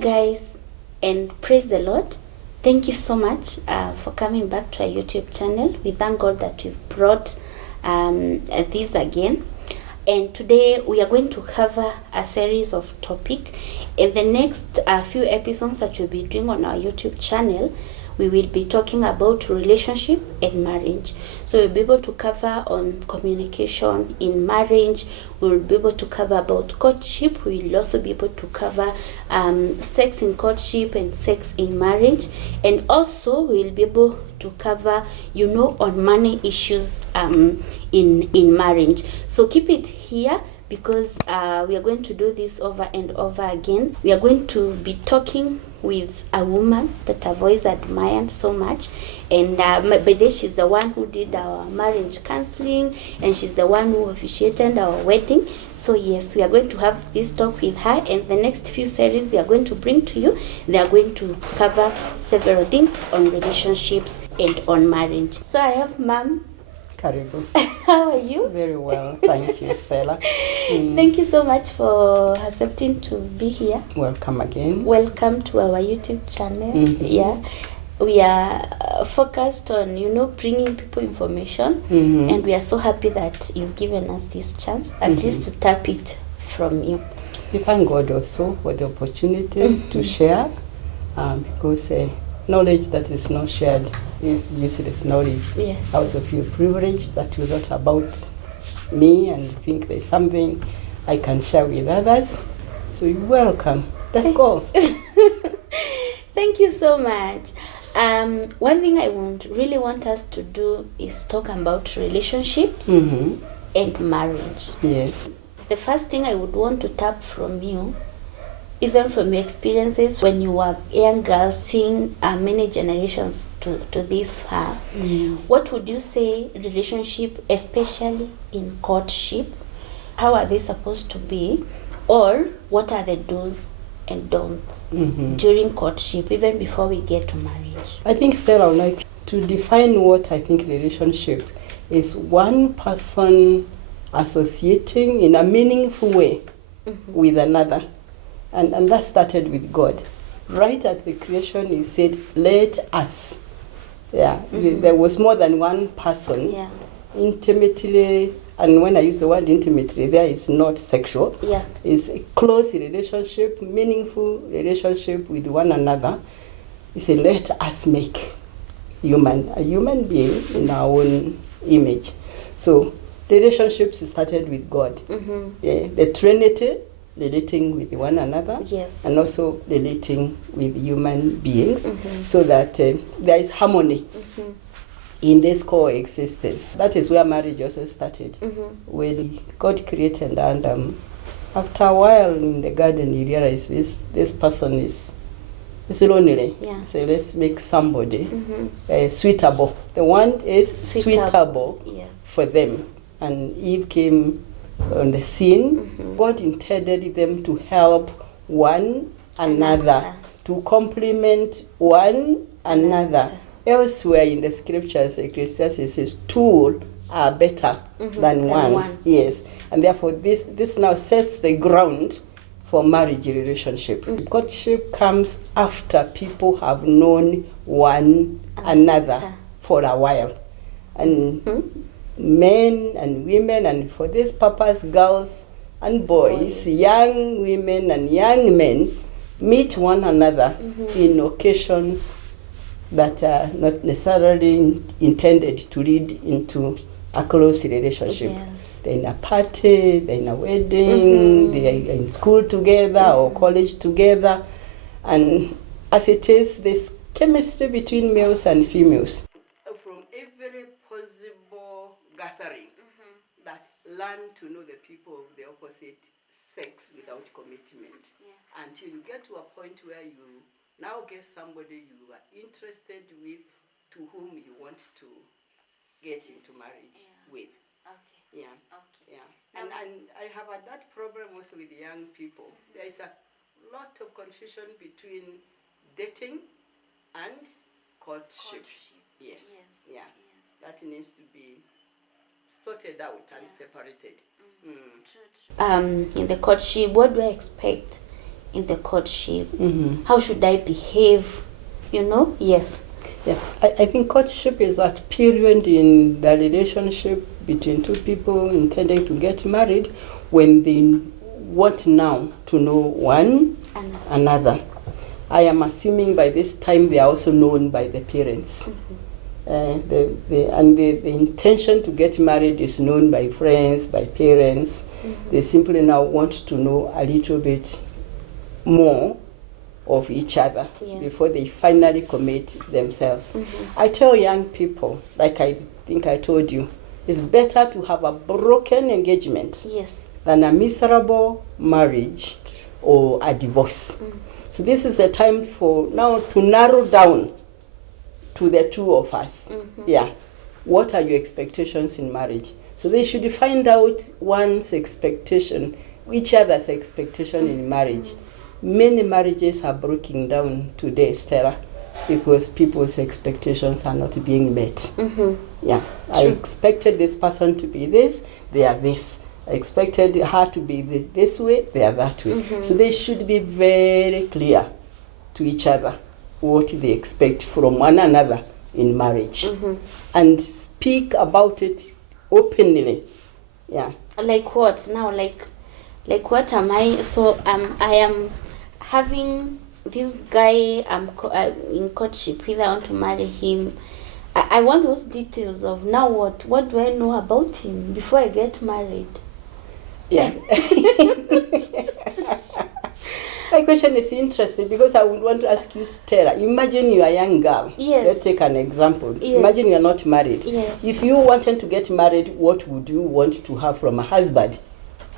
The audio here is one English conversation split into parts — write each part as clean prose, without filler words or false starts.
guys, and praise the Lord. Thank you so much for coming back to our YouTube channel. We thank God that you've brought this again. And today we are going to cover a series of topic. In the next few episodes that we'll be doing on our YouTube channel, we will be talking about relationship and marriage. So we'll be able to cover on communication in marriage. We'll be able to cover about courtship. We'll also be able to cover sex in courtship and sex in marriage. And also we'll be able to cover, on money issues in marriage. So keep it here, because we are going to do this over and over again. We are going to be talking with a woman that I've always admired so much, and by the way, she's the one who did our marriage counseling, and she's the one who officiated our wedding. So yes, we are going to have this talk with her, and the next few series we are going to bring to you, they are going to cover several things on relationships and on marriage. So I have Mom. Karibu. How are you? Very well, thank you, Stella. Thank you so much for accepting to be here. Welcome again. Welcome to our YouTube channel. Yeah, we are focused on bringing people information, and we are so happy that you've given us this chance, at least to tap it from you. We thank God also for the opportunity to share, because knowledge that is not shared is useless knowledge. Yes. I also feel privileged that you thought about me and think there's something I can share with others. So you're welcome. Let's go. Thank you so much. One thing I really want us to do is talk about relationships and marriage. Yes. The first thing I would want to tap from you, even from your experiences when you were a young girl, seeing many generations to this far, what would you say relationship, especially in courtship, how are they supposed to be, or what are the do's and don'ts during courtship, even before we get to marriage? I think, Stella, I would like to define what I think relationship is: one person associating in a meaningful way with another. And that started with God. Right at the creation, he said, let us. Yeah, there was more than one person. Yeah. Intimately, and when I use the word intimately, there is not sexual. Yeah. It's a close relationship, meaningful relationship with one another. He said, let us make a human being in our own image. So relationships started with God. Yeah, the Trinity, relating with one another, yes, and also relating with human beings, so that there is harmony in this coexistence. That is where marriage also started. When God created Adam, after a while in the garden, he realized this person is lonely. Yeah. So let's make somebody suitable. The one is suitable yes, for them. And Eve came on the scene. God intended them to help one another, to complement one another. Elsewhere in the scriptures, Ecclesiastes says, two are better than one. Yes. And therefore, this now sets the ground for marriage relationship. Courtship comes after people have known one another for a while. And men and women, and for this purpose, girls and boys, young women and young men meet one another in occasions that are not necessarily intended to lead into a close relationship. Yes. They're in a party, they're in a wedding, they are in school together or college together. And as it is, there's chemistry between males and females. From every possible gathering that learn to know the people of the opposite sex without commitment, until you get to a point where you now get somebody you are interested with, to whom you want to get into marriage with. Okay. Yeah. Okay. Yeah. And I have had that problem also with young people. There is a lot of confusion between dating and courtship. Yes. Yeah. Yes. That needs to be sorted out and separated. In the courtship, what do I expect in the courtship? Mm-hmm. How should I behave? You know? Yes. Yeah, I think courtship is that period in the relationship between two people intending to get married when they want now to know one another. I am assuming by this time they are also known by the parents. The intention to get married is known by friends, by parents. They simply now want to know a little bit more of each other before they finally commit themselves. I tell young people, like I think I told you, it's better to have a broken engagement than a miserable marriage or a divorce. So this is a time for now to narrow down to the two of us. Yeah, what are your expectations in marriage? So they should find out one's expectation, each other's expectation in marriage. Many marriages are breaking down today, Stella, because people's expectations are not being met. Yeah, I expected this person to be this, they are this. I expected her to be this way, they are that way. So they should be very clear to each other what they expect from one another in marriage, and speak about it openly. Yeah. Like what now? Like what am I? So I am having this guy in courtship. Whether I want to marry him, I want those details of now what do I know about him before I get married? Yeah. My question is interesting because I would want to ask you, Stella, imagine you are a young girl. Yes. Let's take an example. Yes. Imagine you are not married. Yes. If you wanted to get married, what would you want to have from a husband?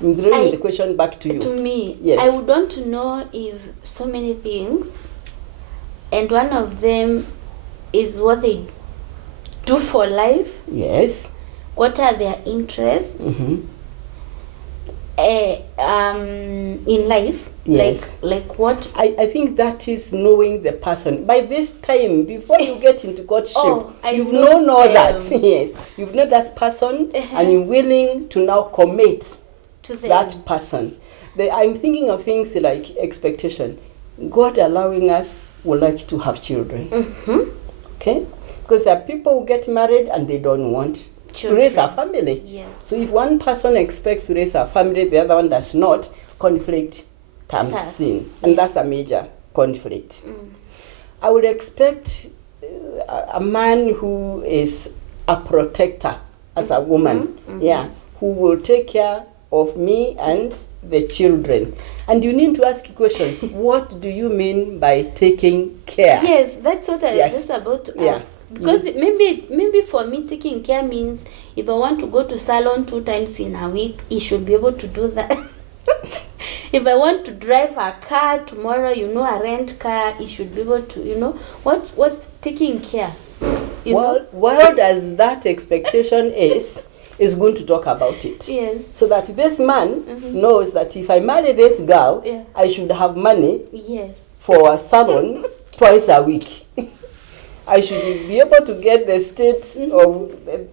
I'm throwing the question back to you. To me, yes. I would want to know if so many things, and one of them is what they do for life. Yes. What are their interests in life? Yes. Like what? I think that is knowing the person. By this time, before you get into courtship, you've known all that. Yes. You've known that person and you're willing to now commit to that person. I'm thinking of things like expectation. God allowing us would like to have children. Okay? Because there are people who get married and they don't want to raise a family. Yes. So if one person expects to raise a family, the other one does not, conflict comes in. And that's a major conflict. I would expect a man who is a protector as a woman, who will take care of me and the children. And you need to ask questions. What do you mean by taking care? Yes, that's what I was just about to ask. Because maybe for me, taking care means if I want to go to salon 2 times in a week, he should be able to do that. If I want to drive a car tomorrow, a rent car, he should be able to, what taking care. What does that expectation is going to talk about it. Yes. So that this man knows that if I marry this girl, I should have money for a salon twice a week. I should be able to get the state of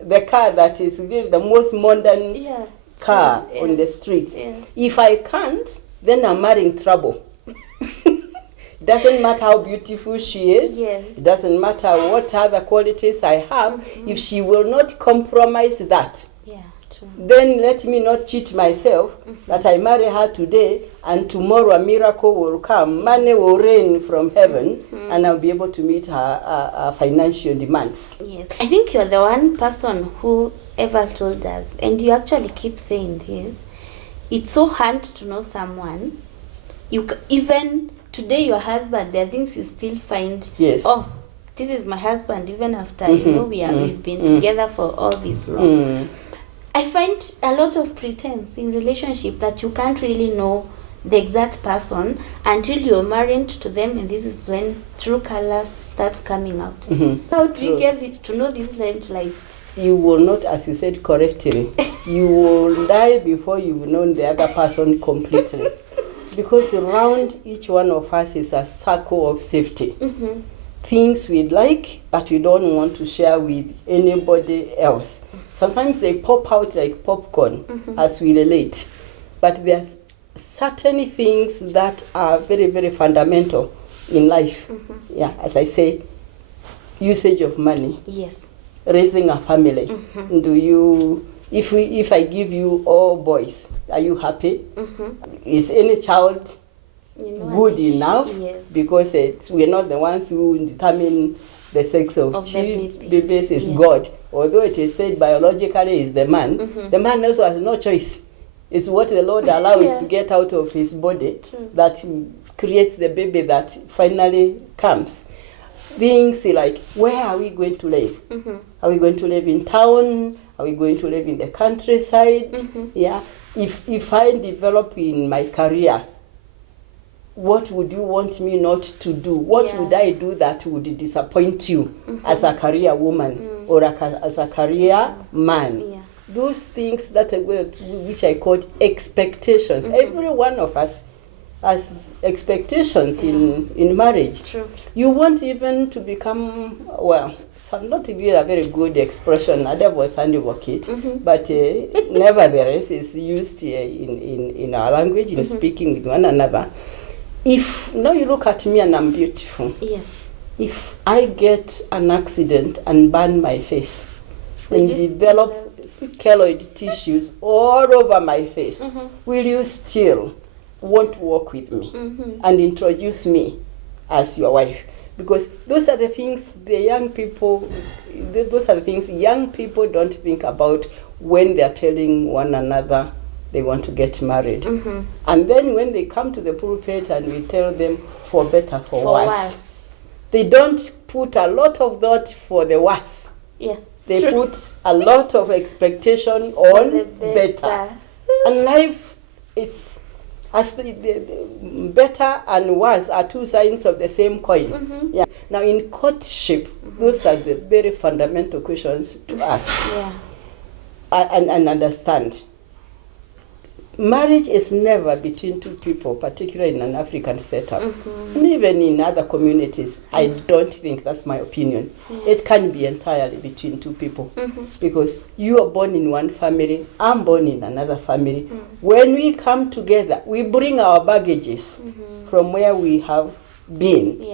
the car that is really the most modern car on the streets. If I can't, then I'm marrying trouble. Doesn't matter how beautiful she is. It doesn't matter what other qualities I have. If she will not compromise that, then let me not cheat myself that I marry her today and tomorrow a miracle will come. Money will rain from heaven and I'll be able to meet her financial demands. Yes. I think you're the one person who ever told us, and you actually keep saying this, it's so hard to know someone. Even today, your husband, there are things you still find. Yes. Oh, this is my husband, even after we've been together for all this long. I find a lot of pretense in relationship that you can't really know the exact person until you're married to them, and this is when true colors start coming out. How do you get to know these red lights? You will not, as you said correctly, you will die before you've known the other person completely. Because around each one of us is a circle of safety. Things we like that we don't want to share with anybody else. Sometimes they pop out like popcorn as we relate. But there's certain things that are very, very fundamental in life. Yeah, as I say, usage of money, Yes. raising a family. Do you, if I give you all boys, are you happy? Is any child good enough? Yes. Because we're not the ones who determine the sex of the babies is God. Although it is said biologically is the man, the man also has no choice. It's what the Lord allows to get out of his body that creates the baby that finally comes. Things like, where are we going to live? Are we going to live in town? Are we going to live in the countryside? Yeah. If I develop in my career, what would you want me not to do? What would I do that would disappoint you as a career woman or as a career man? Yeah. Those things that which I call expectations. Every one of us has expectations in marriage. True. You want even to become, well, so not really a very good expression, a devil's advocate, but nevertheless it's used in our language, in speaking with one another. If now you look at me and I'm beautiful, Yes. if I get an accident and burn my face and develop keloid tissues all over my face, will you still want to walk with me and introduce me as your wife? Because those are the things young people don't think about when they're telling one another they want to get married. And then when they come to the pulpit and we tell them for better, for worse, they don't put a lot of thought for the worse. Yeah. They put a lot of expectation on better. And life is, as the better and worse are two sides of the same coin. Yeah. Now in courtship, those are the very fundamental questions to ask and understand. Marriage is never between two people, particularly in an African setup. And even in other communities, I don't think, that's my opinion, it can be entirely between two people. Because you are born in one family, I'm born in another family. When we come together, we bring our baggages from where we have been.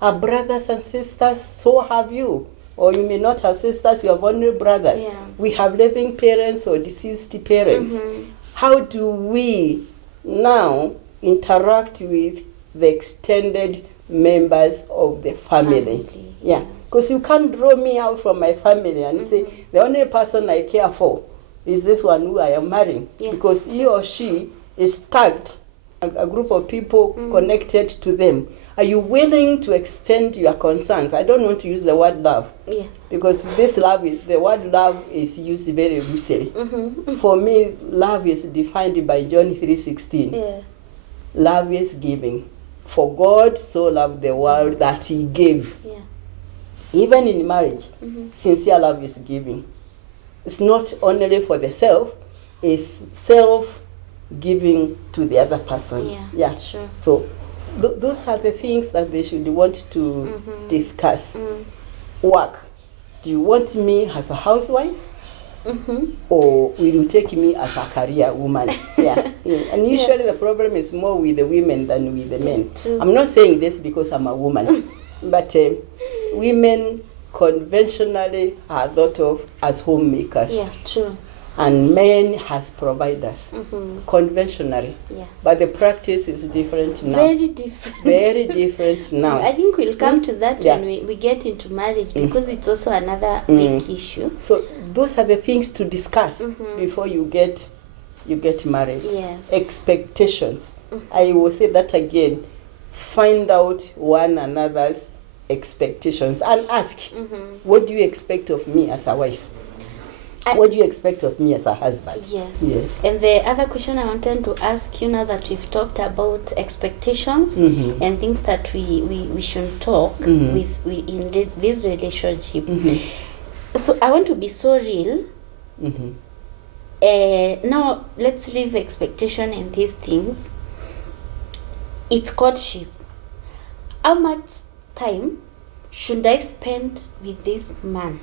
Our brothers and sisters, so have you. Or you may not have sisters, you have only brothers. We have living parents or deceased parents. How do we now interact with the extended members of the family? Yeah, because you can't draw me out from my family and say, the only person I care for is this one who I am marrying. Because he or she is tagged, a group of people connected to them. Are you willing to extend your concerns? I don't want to use the word love. Because this love, the word love is used very loosely. For me, love is defined by John 3:16. Love is giving. For God so loved the world that he gave. Even in marriage, sincere love is giving. It's not only for the self, it's self-giving to the other person. Sure. So those are the things that they should want to discuss. Work. Do you want me as a housewife? Or will you take me as a career woman? And usually the problem is more with the women than with the men. I'm not saying this because I'm a woman, but women conventionally are thought of as homemakers. And men as providers, conventionally. But the practice is different now. Very different. Very different now. I think we'll come to that when we get into marriage, because it's also another big issue. So those are the things to discuss before you get married. Expectations. I will say that again. Find out one another's expectations and ask, what do you expect of me as a wife? What do you expect of me as a husband? Yes. And the other question I wanted to ask you, now that we've talked about expectations and things that we should talk with in this relationship. So I want to be so real. Now let's leave expectation and these things. It's courtship. How much time should I spend with this man?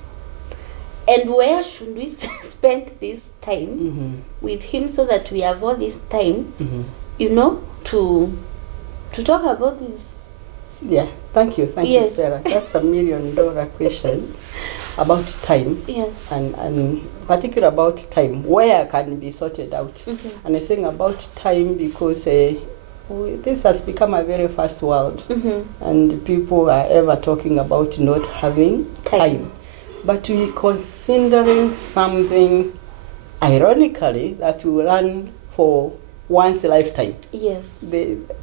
And where should we spend this time with him so that we have all this time, to talk about this? Yeah, thank you, Yes. Sarah. That's $1 million question about time, Yeah. and particular about time, where can be sorted out. And I think about time because this has become a very fast world, and people are ever talking about not having time. But we're considering something, ironically, that will run for one's lifetime. Yes.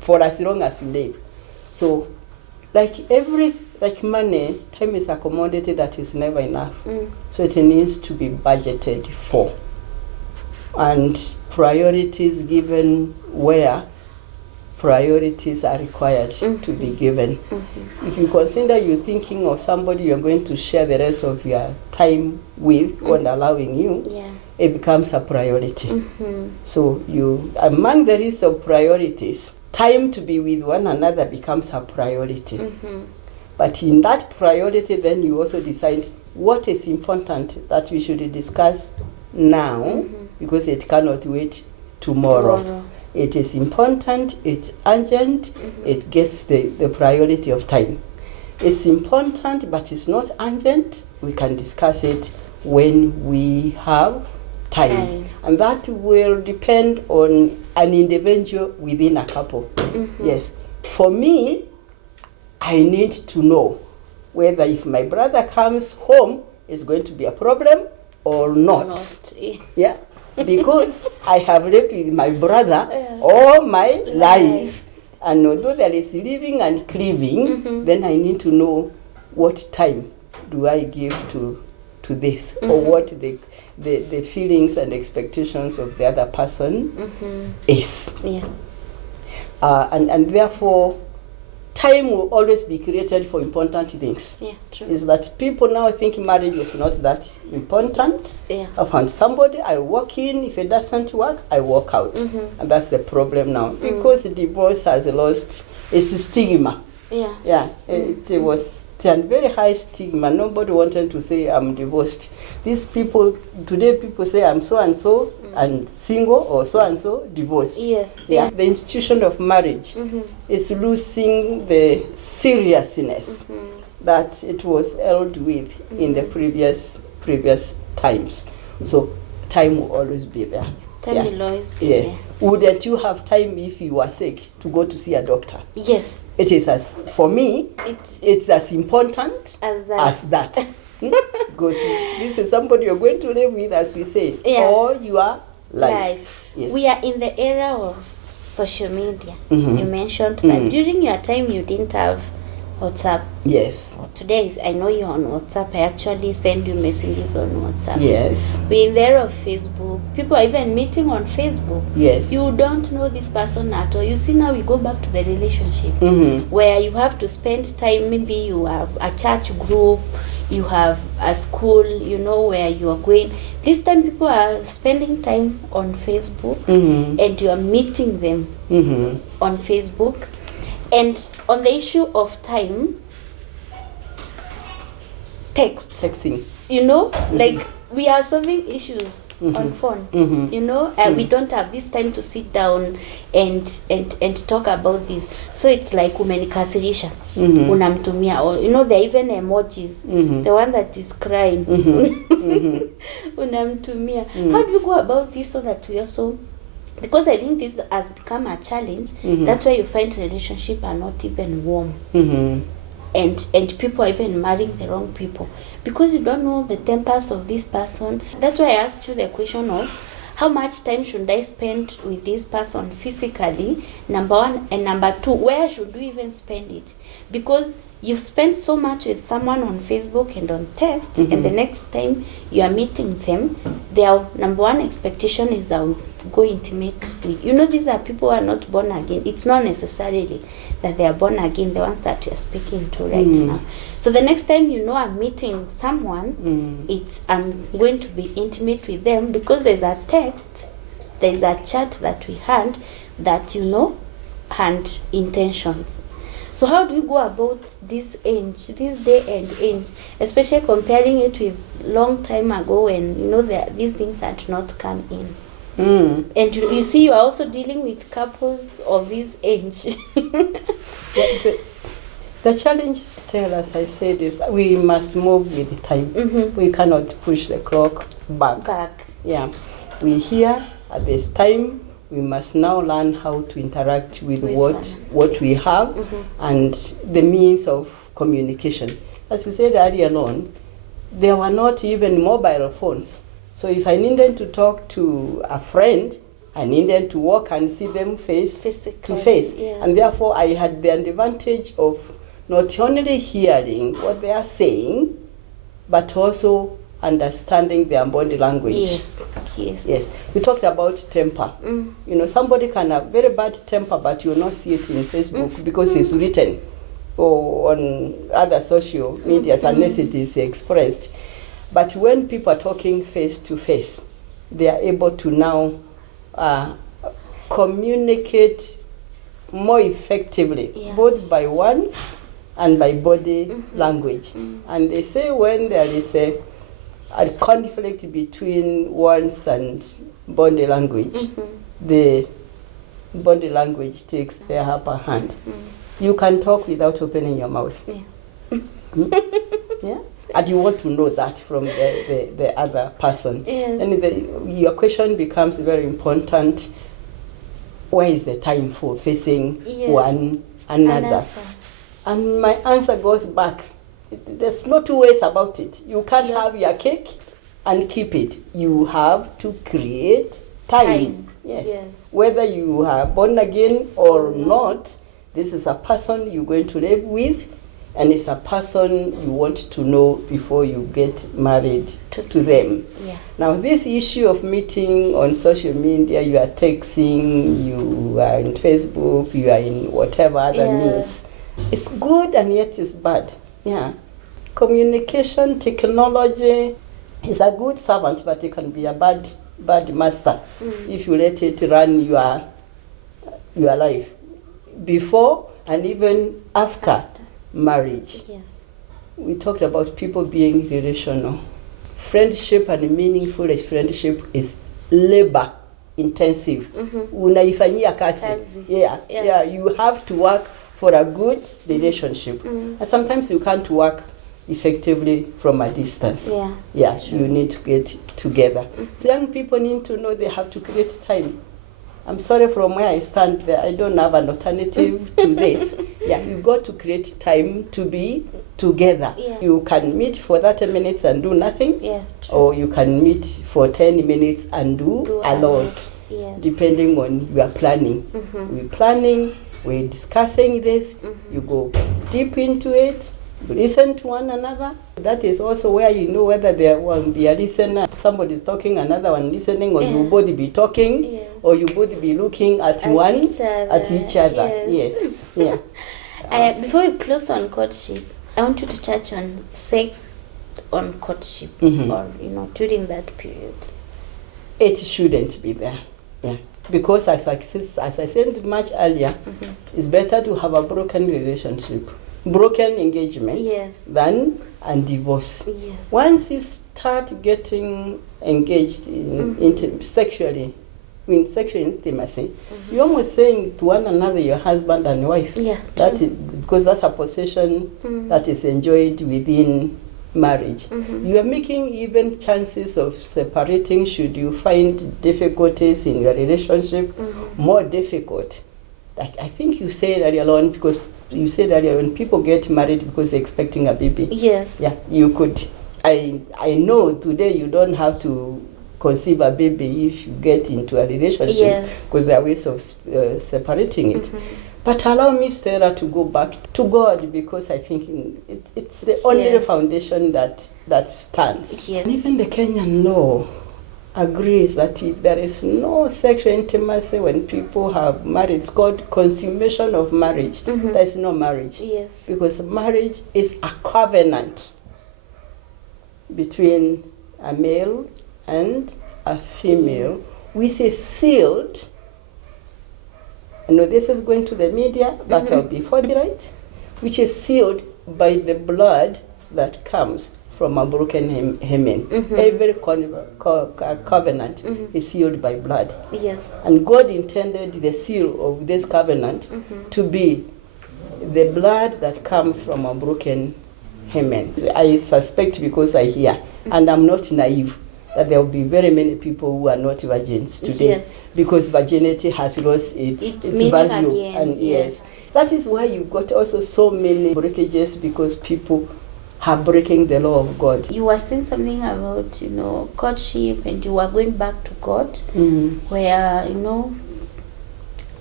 For as long as you live. So, like money, time is a commodity that is never enough. So it needs to be budgeted for. And priorities given where priorities are required to be given. If you consider you're thinking of somebody you're going to share the rest of your time with, God allowing you, it becomes a priority. So you, among the list of priorities, time to be with one another becomes a priority. But in that priority, then you also decide what is important that we should discuss now, because it cannot wait tomorrow. It is important, it's urgent, it gets the priority of time. It's important, but it's not urgent. We can discuss it when we have time. And that will depend on an individual within a couple. Yes. For me, I need to know whether if my brother comes home, it's going to be a problem or not. Yes. Yeah. Because I have lived with my brother all my life. And although there is living and cleaving, then I need to know what time do I give to this, or what the feelings and expectations of the other person is. Yeah. And therefore, time will always be created for important things. Yeah, true. Is that people now think marriage is not that important. Yeah. I found somebody, I walk in, if it doesn't work, I walk out. And that's the problem now. Because divorce has lost its stigma. Yeah. Yeah, it was a very high stigma. Nobody wanted to say I'm divorced. These people, today people say I'm so-and-so and single, or so-and-so divorced. Yeah. The institution of marriage is losing the seriousness that it was held with in the previous times. So time will always be there. Time will always be there. Wouldn't you have time if you were sick to go to see a doctor? Yes. It is for me, it's as important as that. Because this is somebody you're going to live with, as we say, all your life. Yes. We are in the era of social media. You mentioned that during your time you didn't have WhatsApp. Yes. Today, I know you're on WhatsApp. I actually send you messages on WhatsApp. Yes. We're in there of Facebook. People are even meeting on Facebook. Yes. You don't know this person at all. You see, now we go back to the relationship where you have to spend time. Maybe you have a church group, you have a school, where you are going. This time people are spending time on Facebook and you are meeting them on Facebook. And on the issue of time, texting. Like we are solving issues on phone. We don't have this time to sit down and talk about this. So it's like umenikasirisha. Unamtumia, or there are even emojis. The one that is crying. Unamtumia. How do you go about this so that we also, because I think this has become a challenge. That's why you find relationships are not even warm. And people are even marrying the wrong people. Because you don't know the tempers of this person. That's why I asked you the question of, how much time should I spend with this person physically? Number one. And number two, where should we even spend it? Because you've spent so much with someone on Facebook and on text, and the next time you are meeting them, their number one expectation is I will go intimate with. These are people who are not born again. It's not necessarily that they are born again, the ones that we are speaking to right now. So the next time I'm meeting someone, I'm going to be intimate with them because there's a text, there's a chat that we had that, and intentions. So how do we go about this day and age, especially comparing it with long time ago when, you know, these things had not come in? And you see, you are also dealing with couples of this age. The challenge still, as I said, is we must move with the time. We cannot push the clock back. Yeah, we're here at this time. We must now learn how to interact with what we have and the means of communication. As you said earlier on, there were not even mobile phones. So if I needed to talk to a friend, I needed to walk and see them face to face. Yeah. And therefore I had the advantage of not only hearing what they are saying, but also understanding their body language. Yes. We talked about temper. You know, somebody can have very bad temper, but you'll not see it in Facebook because it's written, or on other social medias unless it is expressed. But when people are talking face to face, they are able to now communicate more effectively, both by words and by body language. And they say when there is a conflict between words and body language, the body language takes the upper hand. You can talk without opening your mouth. Yeah? And you want to know that from the other person. Yes. And your question becomes very important. Where is the time for facing one another? And my answer goes back. There's no two ways about it. You can't have your cake and keep it. You have to create time. Yes. Whether you are born again or not, this is a person you're going to live with, and it's a person you want to know before you get married to them. Now, this issue of meeting on social media, you are texting, you are in Facebook, you are in whatever other means, it's good and yet it's bad. Communication technology is a good servant, but it can be a bad master if you let it run your life before and even after marriage. We talked about people being relational. Friendship and meaningful friendship is labor intensive. Unaifanyia kazi. You have to work for a good relationship. And sometimes you can't work effectively from a distance. You need to get together. So young people need to know they have to create time. I'm sorry, from where I stand there, I don't have an alternative to this. You've got to create time to be together. You can meet for 30 minutes and do nothing, or you can meet for 10 minutes and do a lot, depending on your planning. We're planning, we're discussing this, you go deep into it, you listen to one another. That is also where you know whether there will be a listener, somebody is talking, another one listening, or you both be talking, or you both be looking at each other. Before we close on courtship, I want you to touch on sex on courtship, or during that period. It shouldn't be there. Because as I said much earlier, it's better to have a broken relationship, broken engagement, than a divorce. Once you start getting engaged in sexually, in sexual intimacy, you're almost saying to one another, your husband and wife. That is, because that's a possession that is enjoyed within marriage. You are making even chances of separating, should you find difficulties in your relationship, more difficult. Like I think you said earlier on, because you said earlier, when people get married because they're expecting a baby. You could. I know today you don't have to conceive a baby if you get into a relationship, because there are ways of separating it. But allow me, Stella, to go back to God, because I think it's the only foundation that stands. And even the Kenyan law agrees that if there is no sexual intimacy when people have married, it's called consummation of marriage. There is no marriage. Because marriage is a covenant between a male and a female. We say sealed. I know this is going to the media, but I'll be forthright. which is sealed by the blood that comes from a broken hymen. Every covenant is sealed by blood. Yes. And God intended the seal of this covenant to be the blood that comes from a broken hymen. I suspect, because I hear, and I'm not naive, that there will be very many people who are not virgins today. Yes. Because virginity has lost its meaning value. again. And yes, that is why you've got also so many breakages, because people are breaking the law of God. You were saying something about, courtship, and you were going back to God, where,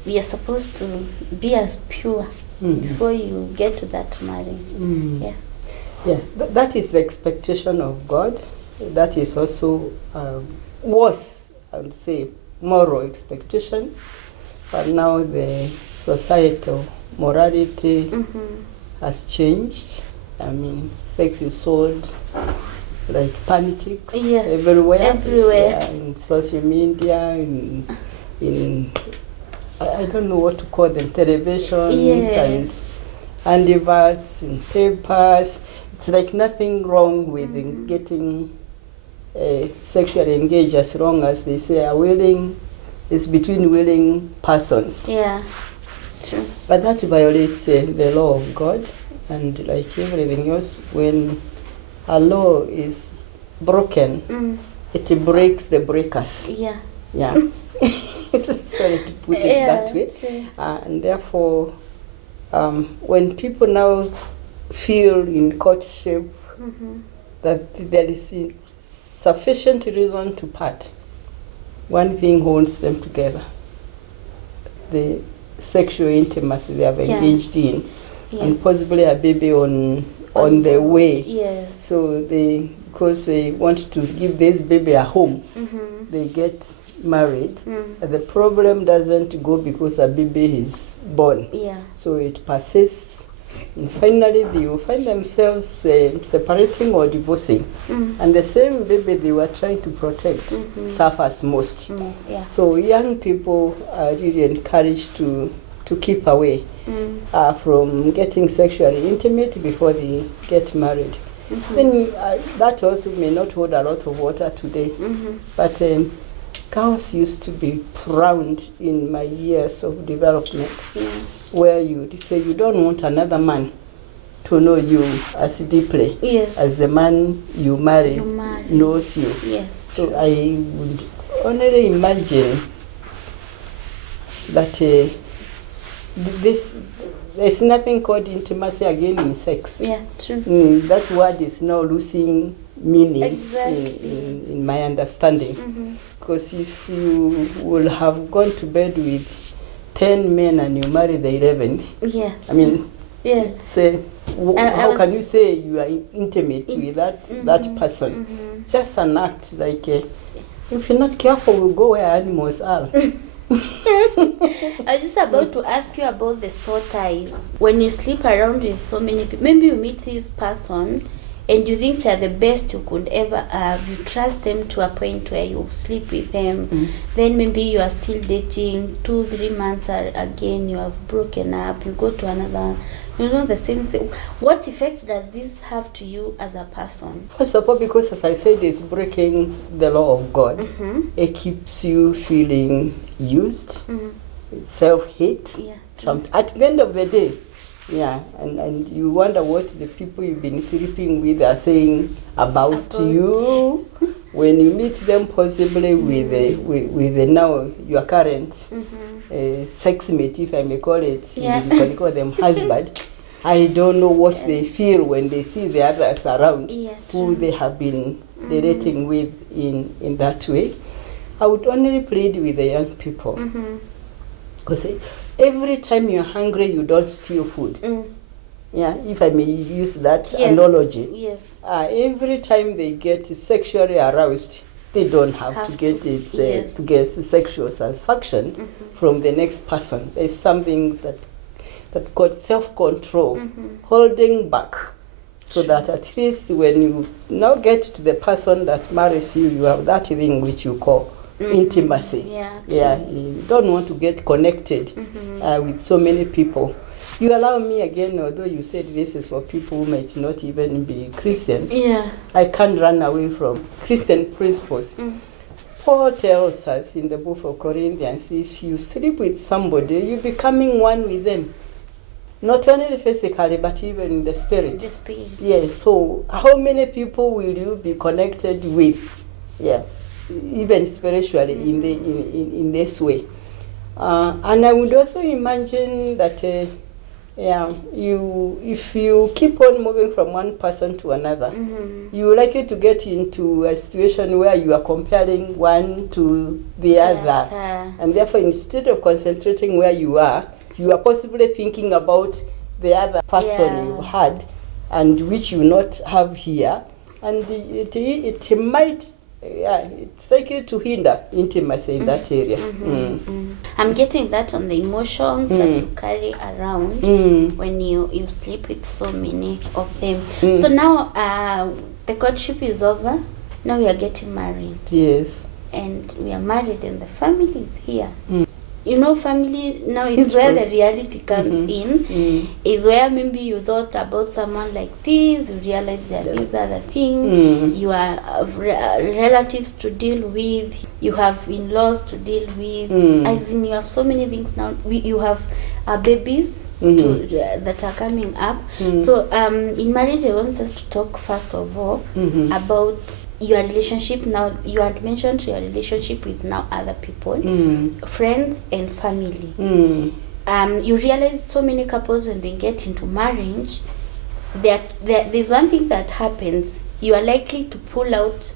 we are supposed to be as pure before you get to that marriage. Yeah, that is the expectation of God. That is also was, I would say, moral expectation. But now the societal morality has changed. I mean, sex is sold like pancakes everywhere. Yeah, in social media, in I don't know what to call them, televisions and adverts in papers. It's like nothing wrong with getting sexually engaged, as long as they say it's between willing persons. Yeah, true. But that violates the law of God, and like everything else, when a law is broken, it breaks the breakers. Yeah. Sorry to put it that way. And therefore, when people now feel in courtship that there is sufficient reason to part, one thing holds them together: the sexual intimacy they have engaged in, and possibly a baby on the way. Yes. So because they want to give this baby a home, they get married. The problem doesn't go because a baby is born. So it persists, and finally they will find themselves separating or divorcing, and the same baby they were trying to protect suffers most. So young people are really encouraged to keep away from getting sexually intimate before they get married. Then that also may not hold a lot of water today, but girls used to be proud in my years of development, where you say you don't want another man to know you as deeply as the man you marry knows you. So I would only imagine that there's nothing called intimacy again in sex. True. That word is now losing meaning in my understanding. Because if you will have gone to bed with 10 men and you marry the 11th, I mean, it's, how can you say you are intimate with that person? Just an act, like, if you're not careful, we'll go where animals are. I was just about to ask you about the soul ties. When you sleep around with so many people, maybe you meet this person and you think they're the best you could ever have. You trust them to a point where you sleep with them. Then maybe you are still dating, 2-3 months again you have broken up, you go to another, the same thing. What effect does this have to you as a person? First of all, because as I said, it's breaking the law of God. It keeps you feeling used, self-hate. At the end of the day, and you wonder what the people you've been sleeping with are saying about you. When you meet them, possibly with now your current sex mate, if I may call it, you can call them husband. I don't know what they feel when they see the others around who they have been dating with in that way. I would only plead with the young people, because every time you're hungry, you don't steal food. If I may use that analogy. Every time they get sexually aroused, they don't have to get it to get sexual satisfaction from the next person. There's something that called self-control, holding back, so that at least when you now get to the person that marries you, you have that thing which you call intimacy. You don't want to get connected with so many people. You allow me again, although you said this is for people who might not even be Christians. Yeah. I can't run away from Christian principles. Paul tells us in the book of Corinthians, if you sleep with somebody, you're becoming one with them. Not only physically, but even in the spirit. The spirit. Yes, so how many people will you be connected with? Yeah, even spiritually in this way. And I would also imagine that if you keep on moving from one person to another, you're likely to get into a situation where you are comparing one to the other. And therefore, instead of concentrating where you are possibly thinking about the other person you had and which you not have here. And it might, it's likely to hinder intimacy in that area. I'm getting that on the emotions that you carry around when you sleep with so many of them. So now the courtship is over. Now we are getting married. Yes. And we are married and the family is here. You know, family now is where the reality comes in. Is where maybe you thought about someone like this, you realize that these are the things. You have relatives to deal with, you have in-laws to deal with. As in, you have so many things now. You have babies that are coming up. So in marriage, I want us to talk first of all about your relationship now. You had mentioned your relationship with now other people, friends and family. You realize so many couples when they get into marriage, there's one thing that happens. You are likely to pull out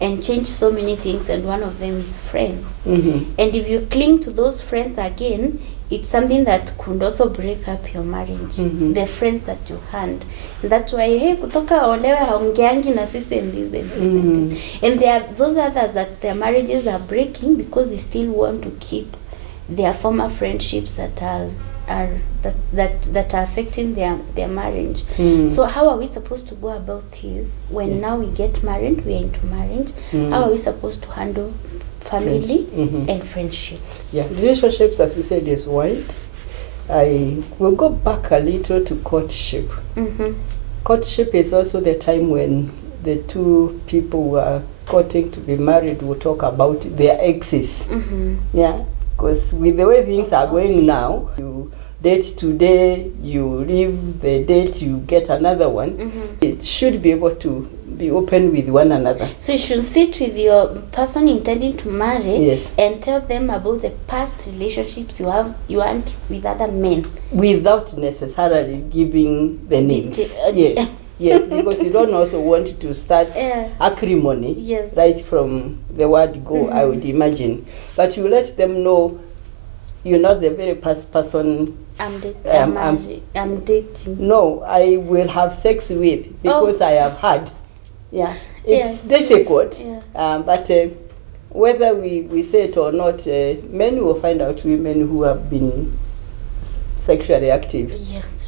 and change so many things, and one of them is friends. And if you cling to those friends again, it's something that could also break up your marriage. The friends that you had. And that's why, hey, kutoka olewe haongeangi na sisi and this and this and this. And there are those others that their marriages are breaking because they still want to keep their former friendships that are affecting their marriage. So how are we supposed to go about this when now we get married, we are into marriage? How are we supposed to handle family and friendship? Yeah, relationships, as you said, is wide. I will go back a little to courtship. Courtship is also the time when the two people who are courting to be married will talk about their exes. Yeah, because with the way things are going now, you date today, you leave the date, you get another one. It should be able to be open with one another. So you should sit with your person intending to marry and tell them about the past relationships you had with other men. Without necessarily giving the names. Yes, because you don't also want to start acrimony right from the word go, I would imagine. But you let them know you're not the very first person I'm dating. No, I will have sex with because I have had. Yeah, it's difficult. But whether we say it or not, men will find out women who have been sexually active.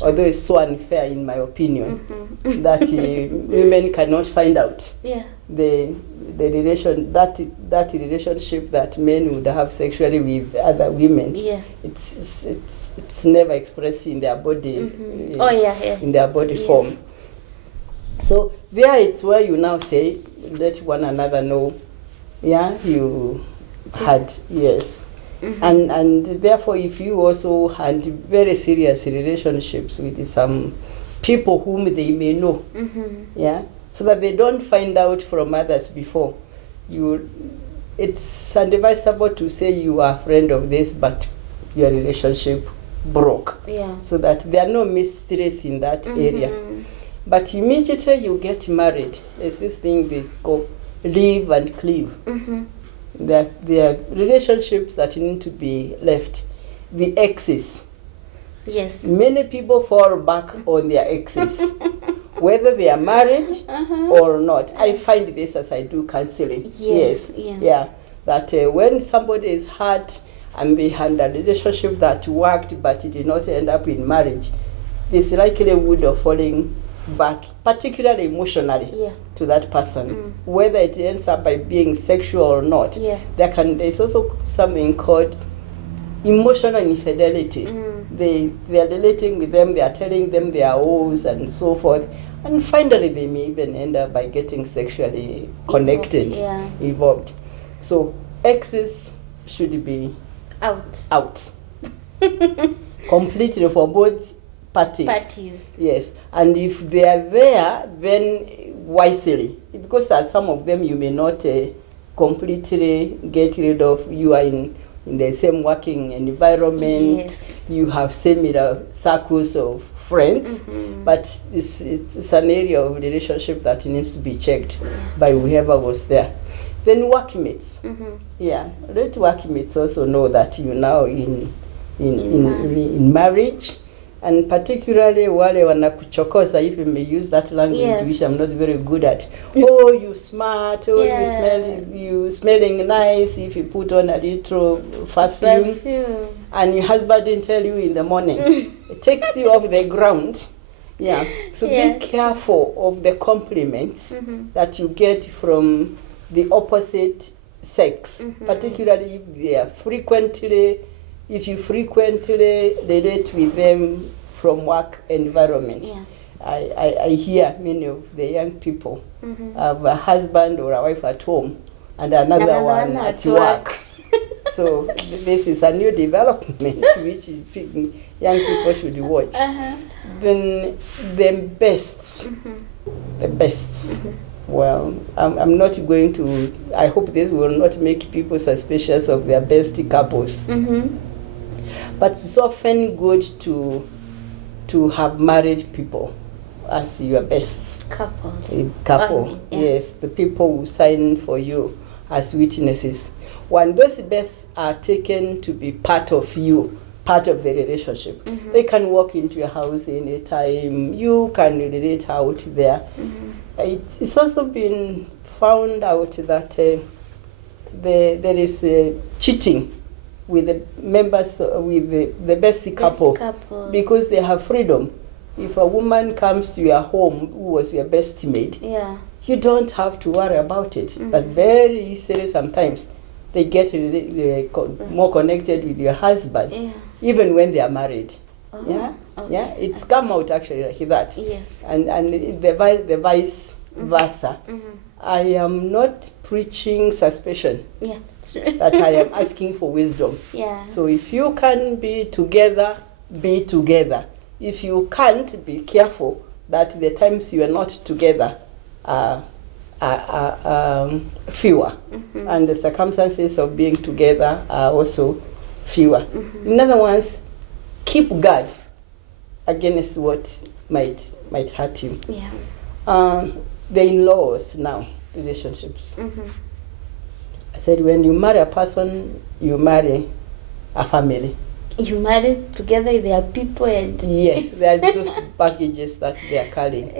Although it's so unfair, in my opinion, that women cannot find out the relation that relationship that men would have sexually with other women. It's never expressed in their body. In their body form. So there it's where you now say, let one another know, you had, and therefore if you also had very serious relationships with some people whom they may know, so that they don't find out from others before, it's advisable to say you are a friend of this, but your relationship broke, so that there are no mysteries in that area. But immediately you get married, there's this thing they call live and cleave. There are relationships that need to be left. The exes. Many people fall back on their exes, whether they are married or not. I find this as I do counseling. That when somebody is hurt and they had a relationship that worked but it did not end up in marriage, there's likelihood of falling back, particularly emotionally, to that person, whether it ends up by being sexual or not. There's also something called emotional infidelity. They are relating with them, they are telling them their woes and so forth. And finally, they may even end up by getting sexually connected, involved. So exes should be out. Completely for both parties. Yes. And if they are there, then wisely. Because at some of them you may not completely get rid of. You are in the same working environment. You have similar circles of friends. But it's an area of relationship that needs to be checked by whoever was there. Then workmates. Let workmates also know that you now in marriage, and particularly wale wanakuchokoza, if you may use that language, which I'm not very good at. Oh, you smart. Oh, you smelling nice. If you put on a little perfume, and your husband didn't tell you in the morning, it takes you off the ground. So be careful of the compliments that you get from the opposite sex, particularly if they are if you frequently relate with them from work environment. I hear many of the young people have a husband or a wife at home and another one at work. So this is a new development which young people should watch. Then the bests. Well, I'm not going to, I hope this will not make people suspicious of their bestie couples. But it's often good to have married people as your best couple. Yes, the people who sign for you as witnesses. When those bests are taken to be part of you, part of the relationship, they can walk into your house anytime. You can relate out there. It's also been found out that there is cheating with the members, with the bestie couple, because they have freedom. If a woman comes to your home who was your bestie maid, you don't have to worry about it. But very easily sometimes they get more connected with your husband, even when they are married. It's come out actually like that. And the vice versa. I am not preaching suspicion. That I am asking for wisdom. So if you can be together, be together. If you can't, be careful that the times you are not together are fewer, and the circumstances of being together are also fewer. In other words, keep guard against what might hurt you. The in-laws now, relationships. I said, when you marry a person, you marry a family. You marry together, there are people and... Yes, there are those baggages that they are carrying.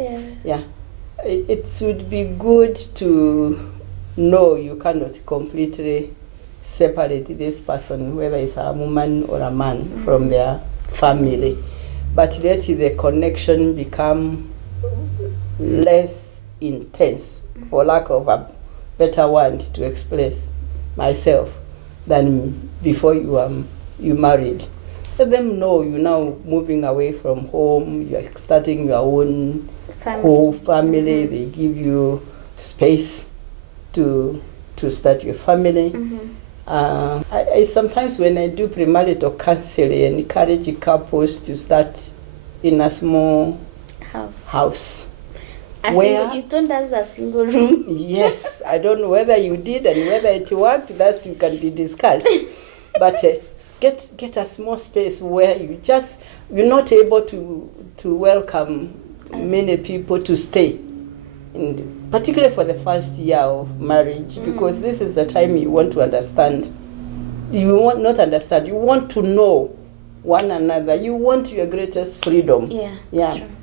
It would be good to know you cannot completely separate this person, whether it's a woman or a man, from their family. But let the connection become less intense, for lack of a better word to express myself, than before you married. Let them know you're now moving away from home, you're starting your own whole family. They give you space to start your family. I sometimes, when I do premarital counseling, I encourage couples to start in a small house. You told us a single room. Yes, I don't know whether you did and whether it worked. That can be discussed. But get a small space where you're not able to welcome many people to stay, particularly for the first year of marriage, because this is the time you want to understand. You want to know one another. You want your greatest freedom. True.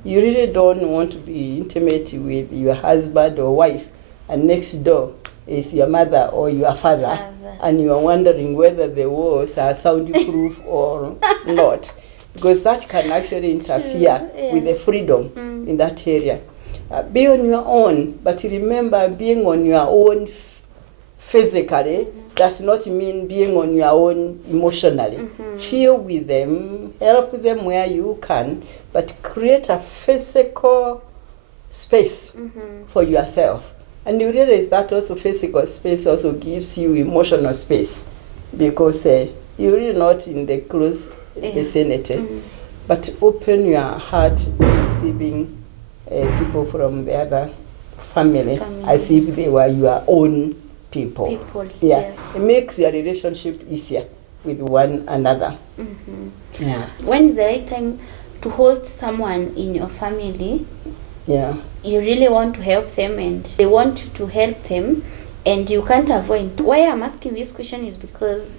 You really don't want to be intimate with your husband or wife, and next door is your mother or your father. And you are wondering whether the walls are soundproof or not, because that can actually interfere with the freedom in that area. Be on your own, but remember, being on your own physically does not mean being on your own emotionally. Feel with them, help them where you can, but create a physical space for yourself. And you realize that also physical space also gives you emotional space, because you're really not in the close vicinity. But open your heart to receiving people from the other family as if they were your own people. Yes. It makes your relationship easier with one another. Yeah. When is the right time to host someone in your family? Yeah. You really want to help them and they want you to help them and you can't avoid. Why I'm asking this question is because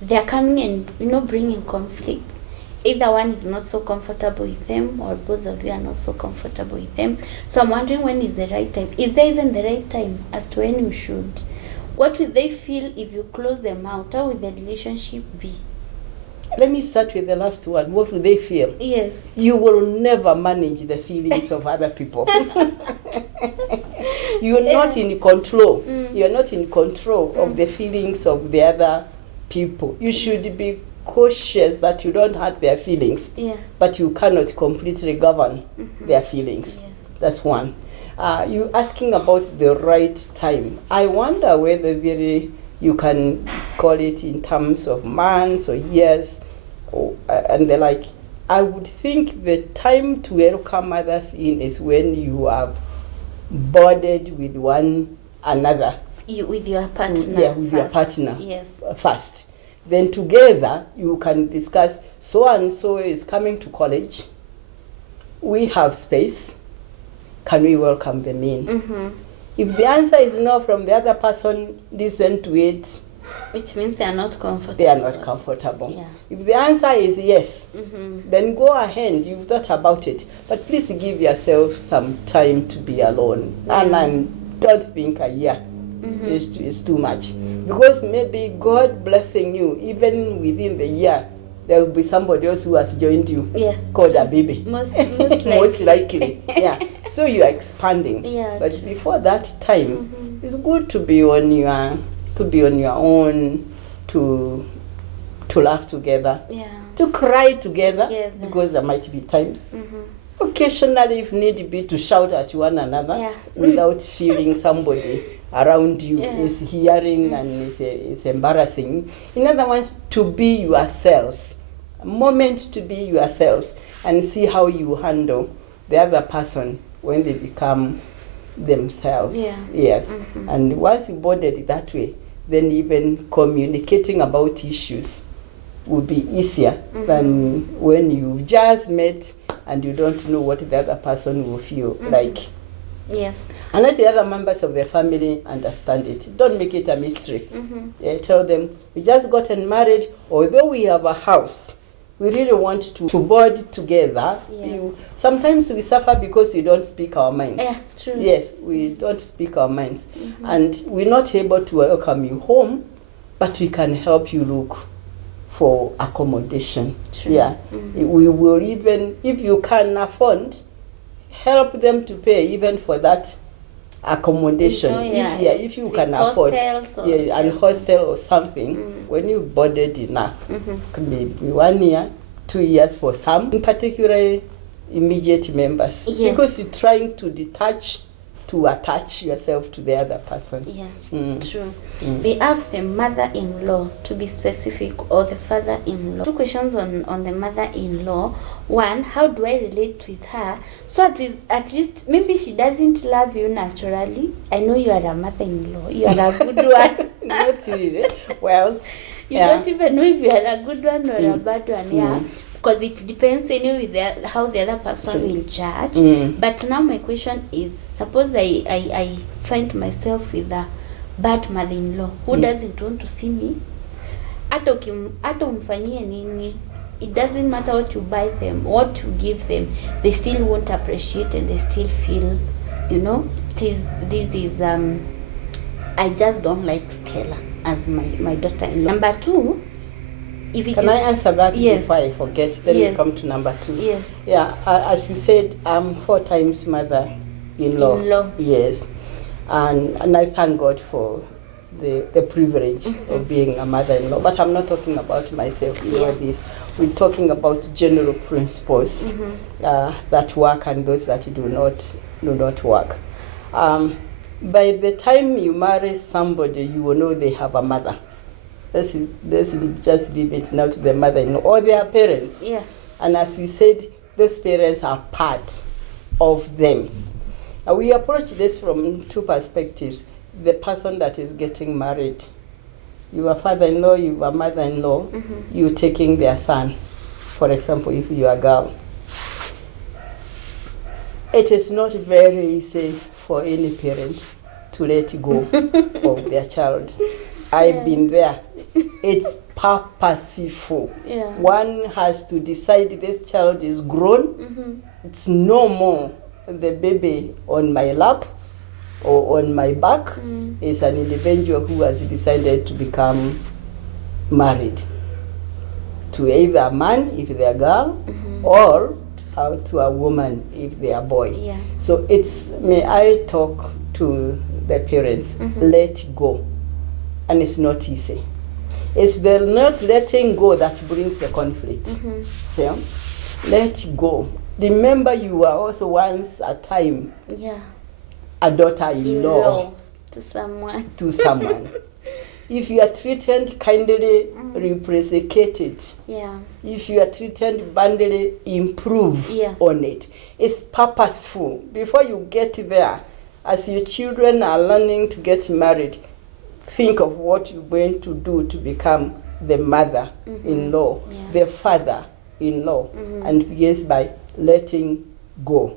they are coming and bringing conflicts. Either one is not so comfortable with them or both of you are not so comfortable with them. So I'm wondering, when is the right time? Is there even the right time as to when you should? What will they feel if you close them out? How will the relationship be? Let me start with the last one. What do they feel? Yes. You will never manage the feelings of other people. You're not in control. You're not in control of the feelings of the other people. You should be cautious that you don't hurt their feelings, but you cannot completely govern their feelings. Yes. That's one. You asking about the right time. I wonder whether you can call it in terms of months or years, and the like. I would think the time to welcome others in is when you have bonded with one another. With your partner. Yeah, with your partner. Yes. First. Then together you can discuss, so and so is coming to college. We have space. Can we welcome them in? If the answer is no from the other person, listen to it. Which means they are not comfortable. They are not comfortable. Yeah. If the answer is yes, then go ahead. You've thought about it. But please give yourself some time to be alone. And I don't think a year is too much. Because maybe God blessing you, even within the year, there will be somebody else who has joined you, called a baby. Most likely. Most likely. Yeah. So you are expanding. Yeah, but before that time, it's good to be on your own, to laugh together, to cry together, because there might be times. Occasionally, if need be, to shout at one another without feeling somebody around you is hearing and is embarrassing. In other words, to be yourselves, a moment to be yourselves, and see how you handle the other person when they become themselves. Yes. And once you bonded it that way, then even communicating about issues will be easier than when you just met and you don't know what the other person will feel like. Yes. And let the other members of the family understand it. Don't make it a mystery. Tell them, we just gotten married, although we have a house, we really want to board together. Sometimes we suffer because we don't speak our minds. True. Yes, we don't speak our minds. And we're not able to welcome you home, but we can help you look for accommodation. True. We will even, if you can afford, help them to pay even for that accommodation. If you can afford, and hostel or something. When you boarded enough, can be 1 year, 2 years for some, in particular immediate members, because you're trying to attach yourself to the other person. True. We have the mother-in-law, to be specific, or the father-in-law. 2 questions on the mother-in-law. One, how do I relate with her? So at least maybe she doesn't love you naturally. I know you are a mother-in-law. You are a good one. Not really. Well, you don't even know if you are a good one or a bad one. Because it depends anyway how the other person will judge. But now my question is, suppose I find myself with a bad mother-in-law who doesn't want to see me. Hata umfanyie nini, it doesn't matter what you buy them, what you give them, they still won't appreciate and they still feel, this is I just don't like Stella as my daughter-in-law. Number 2, can I answer that before I forget? Then we come to number 2. Yes. Yeah, as you said, I'm 4 times mother-in-law. Yes. And I thank God for the privilege of being a mother-in-law. But I'm not talking about myself, you know this. We're talking about general principles that work and those that do not work. By the time you marry somebody, you will know they have a mother. Let's just leave it now to the mother-in-law or their parents. Yeah. And as we said, those parents are part of them. We approach this from two perspectives. The person that is getting married, you are father-in-law, you are mother-in-law, you taking their son, for example, if you are a girl. It is not very easy for any parent to let go of their child. I've been there. It's purposeful. Yeah. One has to decide this child is grown. It's no more the baby on my lap or on my back. Is an individual who has decided to become married to either a man if they are girl or to a woman if they are boy. Yeah. So may I talk to the parents, let go. And it's not easy. It's the not letting go that brings the conflict. So, let go. Remember, you were also once a time a daughter-in-law to someone. If you are treated kindly, reciprocate it. Yeah. If you are treated badly, improve on it. It's purposeful. Before you get there, as your children are learning to get married, think of what you're going to do to become the mother-in-law, the father-in-law, and begins by letting go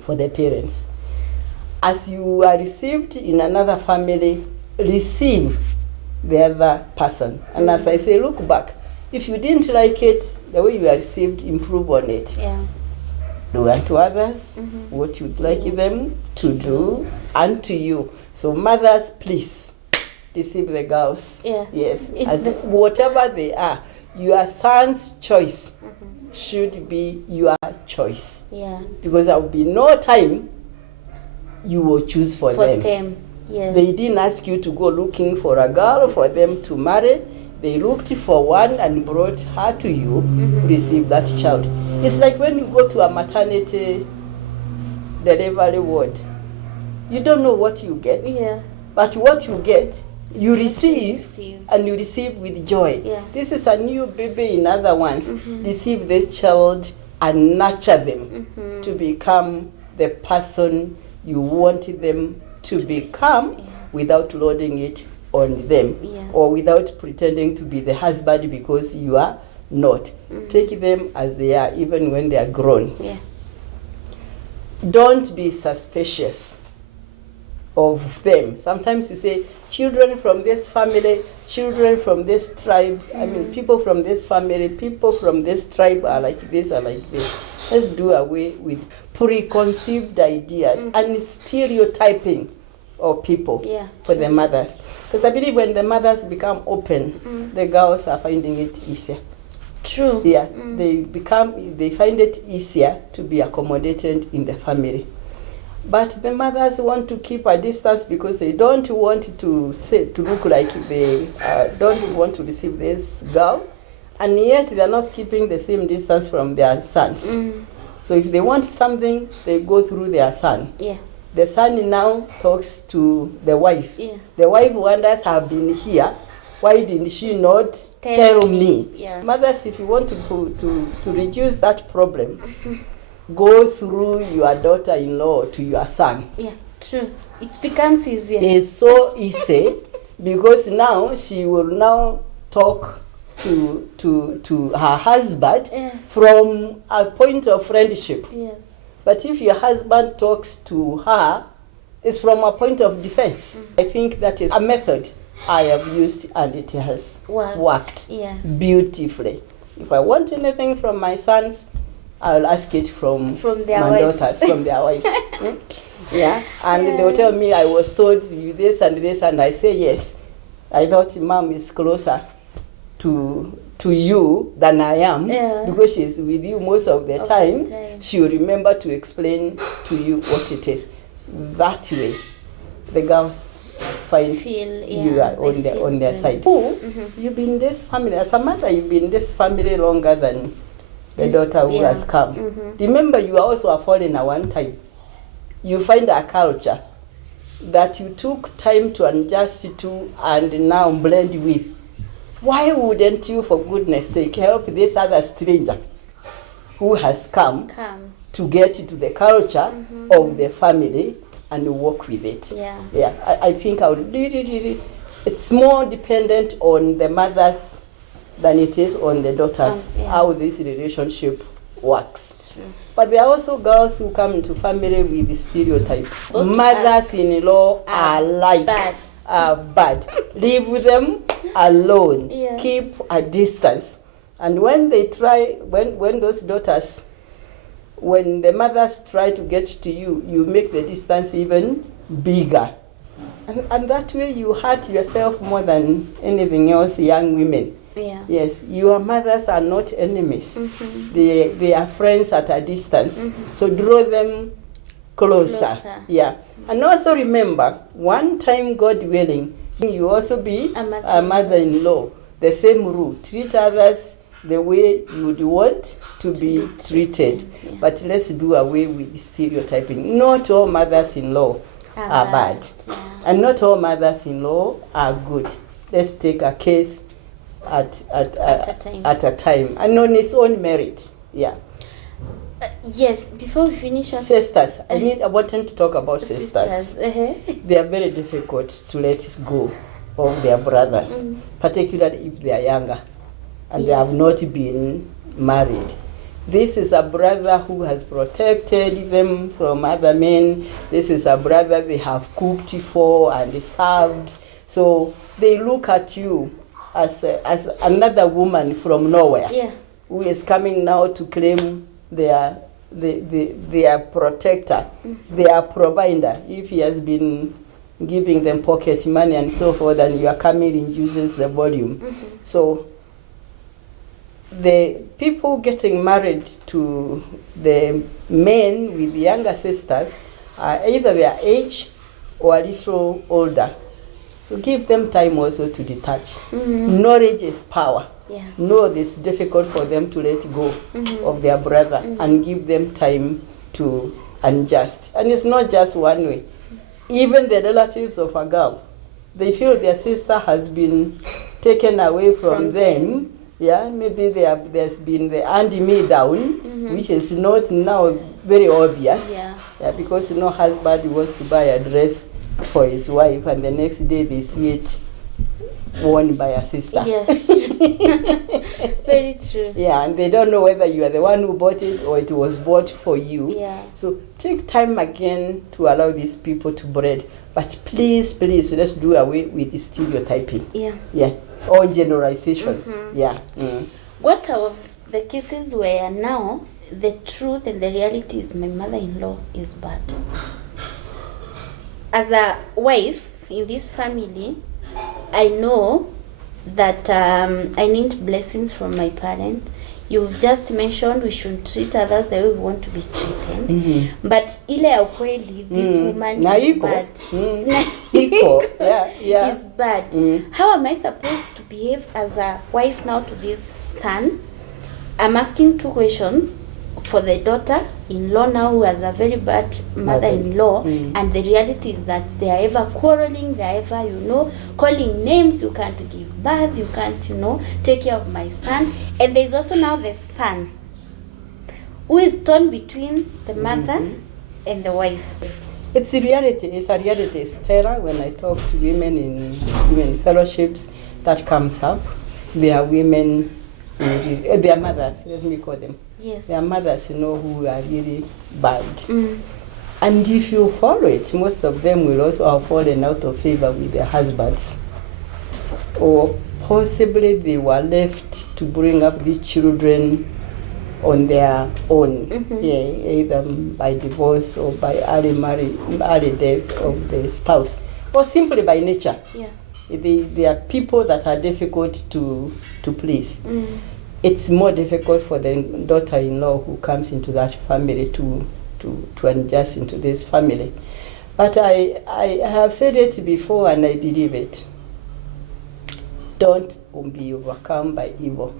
for the parents. As you are received in another family, receive the other person. And as I say, look back. If you didn't like it, the way you are received, improve on it. Yeah. Do unto others what you'd like them to do unto you. So mothers, please receive the girls. Yeah. Yes. As whatever they are, your son's choice should be your choice. Yeah. Because there will be no time you will choose for them. Yes. They didn't ask you to go looking for a girl for them to marry. They looked for one and brought her to you, receive that child. It's like when you go to a maternity delivery ward. You don't know what you get. Yeah. But what you get, you receive, and you receive with joy. Yeah. This is a new baby in other ones. Receive this child and nurture them to become the person you want them to become without loading it on them or without pretending to be the husband because you are not. Take them as they are, even when they are grown. Yeah. Don't be suspicious of them. Sometimes you say, children from this family, children from this tribe, I mean, people from this family, people from this tribe are like this, are like this. Let's do away with preconceived ideas and stereotyping of people for the mothers. Because I believe when the mothers become open, the girls are finding it easier. True. Yeah, they find it easier to be accommodated in the family. But the mothers want to keep a distance because they don't want to look like they don't want to receive this girl, and yet they are not keeping the same distance from their sons. So if they want something, they go through their son. Yeah. The son now talks to the wife. Yeah. The wife wonders, "Have been here. Why didn't she not tell me?" Yeah. Mothers, if you want to reduce that problem, go through your daughter-in-law to your son. Yeah, true. It becomes easier. It's so easy because now she will now talk to her husband from a point of friendship. Yes. But if your husband talks to her, it's from a point of defense. I think that is a method I have used and it has worked beautifully. If I want anything from my sons, I'll ask it from their my wives. daughters, from their wives. Yeah, and they will tell me, I was told you this, and I say yes. I thought mom is closer to you than I am because she's with you most of the time. She will remember to explain to you what it is. That way, the girls find Feel, you are they feel on their good. side. You've been in this family, as a mother, you've been in this family longer than the daughter who has come. Remember, you are also a foreigner one time. You find a culture that you took time to adjust to and now blend with. Why wouldn't you, for goodness sake, help this other stranger who has come to get into the culture of the family and work with it? Yeah, I think I would really, it's more dependent on the mothers than it is on the daughters, how this relationship works. But there are also girls who come into family with the stereotype. Mothers-in-law are bad. Leave them alone. Keep a distance. And when they try, when those daughters, when the mothers try to get to you, you make the distance even bigger. And that way you hurt yourself more than anything else, young women. Yes, your mothers are not enemies. They are friends at a distance. So draw them closer. Yeah. And also remember, one time, God willing, you also be a mother-in-law. The same rule. Treat others the way you would want to be treated. But let's do away with stereotyping. Not all mothers-in-law are bad. And not all mothers-in-law are good. Let's take a case at a time, and on its own merit. Yes, before we finish our sisters, I wanted to talk about sisters. They are very difficult to let go of their brothers, particularly if they are younger and they have not been married. This is a brother who has protected them from other men. This is a brother they have cooked for and served. So they look at you as another woman from nowhere who is coming now to claim their protector, their provider. If he has been giving them pocket money and so forth, and your coming reduces the volume. So the people getting married to the men with younger sisters are either their age or a little older. So give them time also to detach. Knowledge is power. Know it's difficult for them to let go of their brother and give them time to adjust. And it's not just one way. Even the relatives of a girl, they feel their sister has been taken away from them. Maybe there's been the hand-me-down, which is not now very obvious. Because husband wants to buy a dress for his wife, and the next day they see it worn by a sister. Very true. And they don't know whether you are the one who bought it or it was bought for you. So take time again to allow these people to breed. But please, let's do away with the stereotyping. Or generalization. What of the cases where now the truth and the reality is my mother-in-law is bad? As a wife in this family, I know that I need blessings from my parents. You've just mentioned we should treat others the way we want to be treated. But ile ya ukweli, this woman is bad. Is bad. How am I supposed to behave as a wife now to this son? I'm asking two questions for the daughter-in-law now who has a very bad mother-in-law, and the reality is that they are ever quarreling, they are ever, calling names. You can't give birth, you can't, take care of my son. And there's also now the son who is torn between the mother and the wife. It's a reality. It's terror when I talk to women in women fellowships that comes up. They are women, they are mothers, let me call them. There are mothers, who are really bad. And if you follow it, most of them will also have fallen out of favor with their husbands. Or possibly they were left to bring up these children on their own, either by divorce or by early death of the spouse, or simply by nature. They are people that are difficult to please. It's more difficult for the daughter-in-law who comes into that family to adjust into this family. But I have said it before and I believe it. Don't be overcome by evil,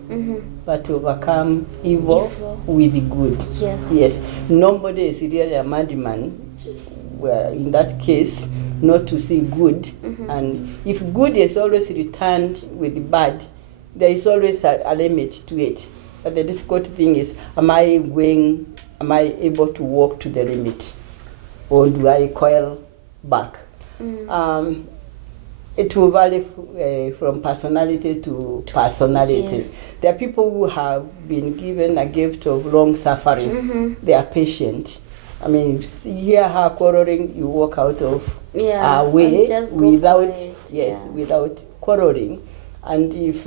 but overcome evil with good. Yes. Yes. Nobody is really a madman. Well, in that case, not to see good. And if good is always returned with bad, there is always a limit to it. But the difficult thing is, am I able to walk to the limit? Or do I coil back? It will vary from personality to personality. Yes. There are people who have been given a gift of long suffering. They are patient. I mean, you hear her quarreling, you walk out of her way without without quarreling. And if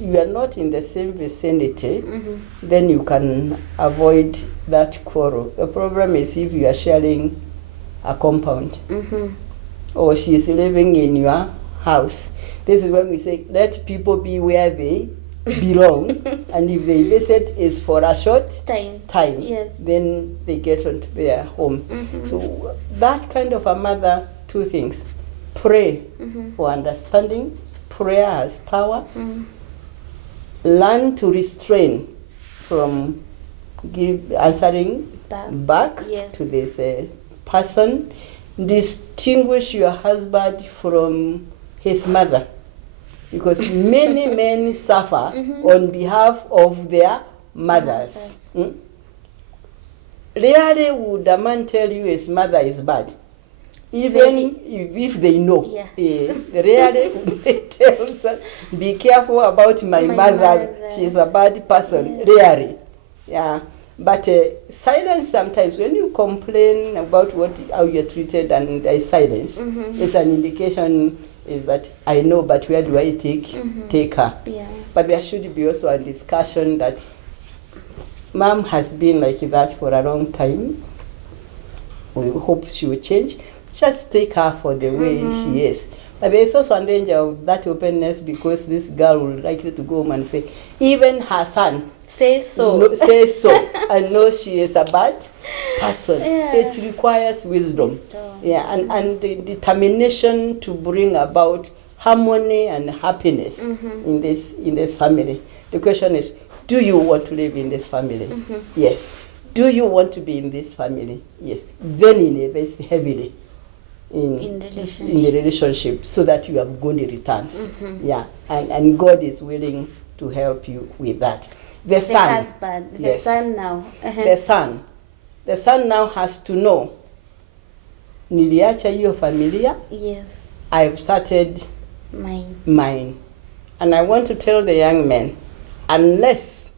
you are not in the same vicinity, then you can avoid that quarrel. The problem is if you are sharing a compound, or she is living in your house. This is when we say, let people be where they belong, and if the visit is for a short time, yes, then they get onto their home. So that kind of a mother, two things: pray for understanding. Prayer has power. Learn to restrain from answering back yes, to this person. Distinguish your husband from his mother, because many men suffer on behalf of their mothers. Rarely would a man tell you his mother is bad, even if they know. Rarely would they tell son, be careful about my mother, she's a bad person. Rarely. Yeah. But silence sometimes, when you complain about how you're treated and there is silence, it's an indication is that I know, but where do I take her? Yeah. But there should be also a discussion that mom has been like that for a long time. We hope she will change. Just take her for the way she is. But there is also a danger of that openness, because this girl will likely to go home and say, even her son says so, and knows she is a bad person. Yeah. It requires wisdom. Yeah, and the determination to bring about harmony and happiness in this family. The question is, do you want to live in this family? Yes. Do you want to be in this family? Yes. Then invest heavily in the relationship, so that you have good returns. Yeah, and God is willing to help you with that. The son, husband, yes, the son now. The son now has to know, niliacha hiyo familia. Yes. I've started mine. And I want to tell the young men, unless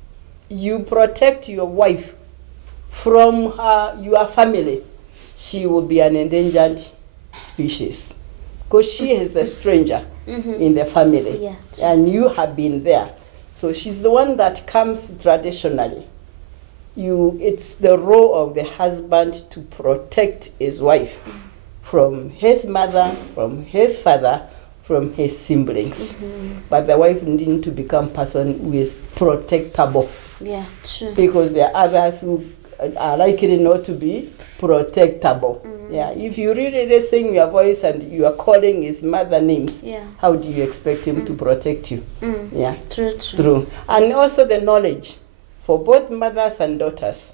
you protect your wife from your family, she will be an endangered species, because she is the stranger in the family, and you have been there. So she's the one that comes traditionally. It's the role of the husband to protect his wife from his mother, from his father, from his siblings. But the wife needs to become person who is protectable. Yeah, true. Because there are others who are likely not to be protectable. Yeah, if you really raising your voice and you are calling his mother names, how do you expect him to protect you? Yeah, true. And also the knowledge for both mothers and daughters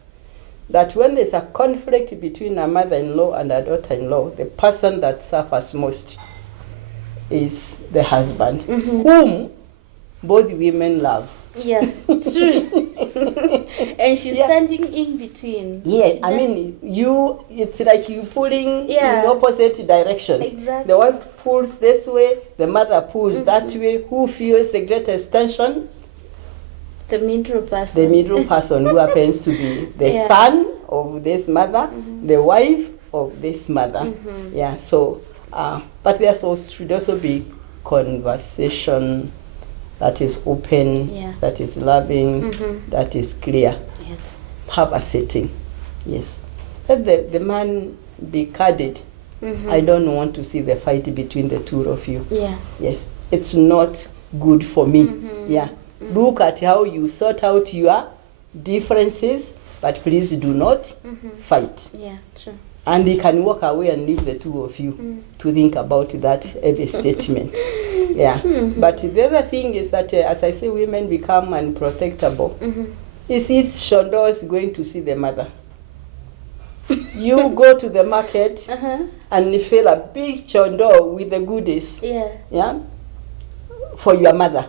that when there's a conflict between a mother-in-law and a daughter-in-law, the person that suffers most is the husband, whom both women love. Yeah, true. And she's standing in between. Yeah, I mean, it's like you pulling in opposite directions. Exactly. The wife pulls this way, the mother pulls that way. Who feels the greatest tension? The middle person. The middle person, who happens to be the son of this mother, the wife of this mother. Yeah, so, but there should also be conversation that is open, that is loving, that is clear. Yeah. Have a setting. Yes. Let the man be candid. I don't want to see the fight between the two of you. Yeah. Yes. It's not good for me. Yeah. Look at how you sort out your differences, but please do not fight. Yeah, true. And he can walk away and leave the two of you to think about that heavy statement. Yeah. But the other thing is that, as I say, women become unprotectable. Is Shondo's going to see the mother? You go to the market and you fill a big chondo with the goodies. Yeah. For your mother.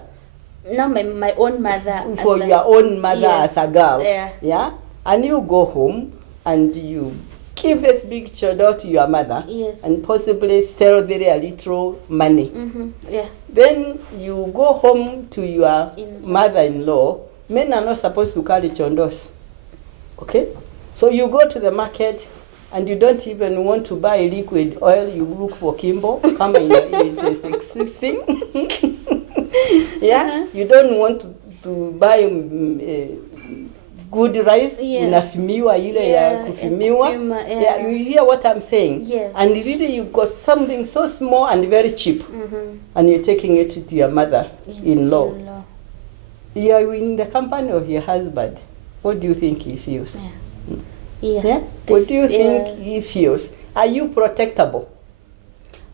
No, my own mother. For your own mother, yes, as a girl. Yeah. And you go home and you give this big chodo to your mother. Yes. And possibly sell very a little money. Yeah. Then you go home to your mother-in-law. Men are not supposed to carry chondos. Okay? So you go to the market and you don't even want to buy liquid oil. You look for Kimbo. Come in the 16. Yeah? You don't want to buy good rice. Unafimiwa ile ya kufimiwa. Yeah, you hear what I'm saying? Yes. And really you got something so small and very cheap. And you're taking it to your mother-in-law. You are in the company of your husband. What do you think he feels? Yeah. What do you think he feels? Are you protectable?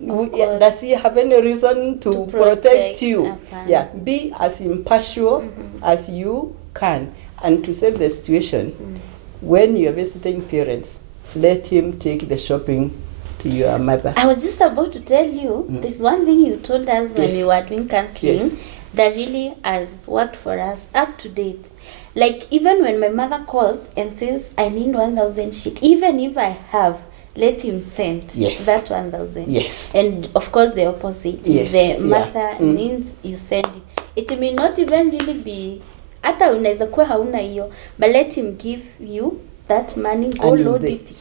Does he have any reason to protect you? Yeah. Be as impartial as you can. And to save the situation, when you're visiting parents, let him take the shopping to your mother. I was just about to tell you, there's one thing you told us when we were doing counseling that really has worked for us up to date. Like, even when my mother calls and says, I need 1,000 sheet, even if I have, let him send that 1,000. Yes. And of course the opposite. If the mother needs, you send it. It may not even really be, hata unaweza kuwa hauna hiyo, but let him give you that money, go load it,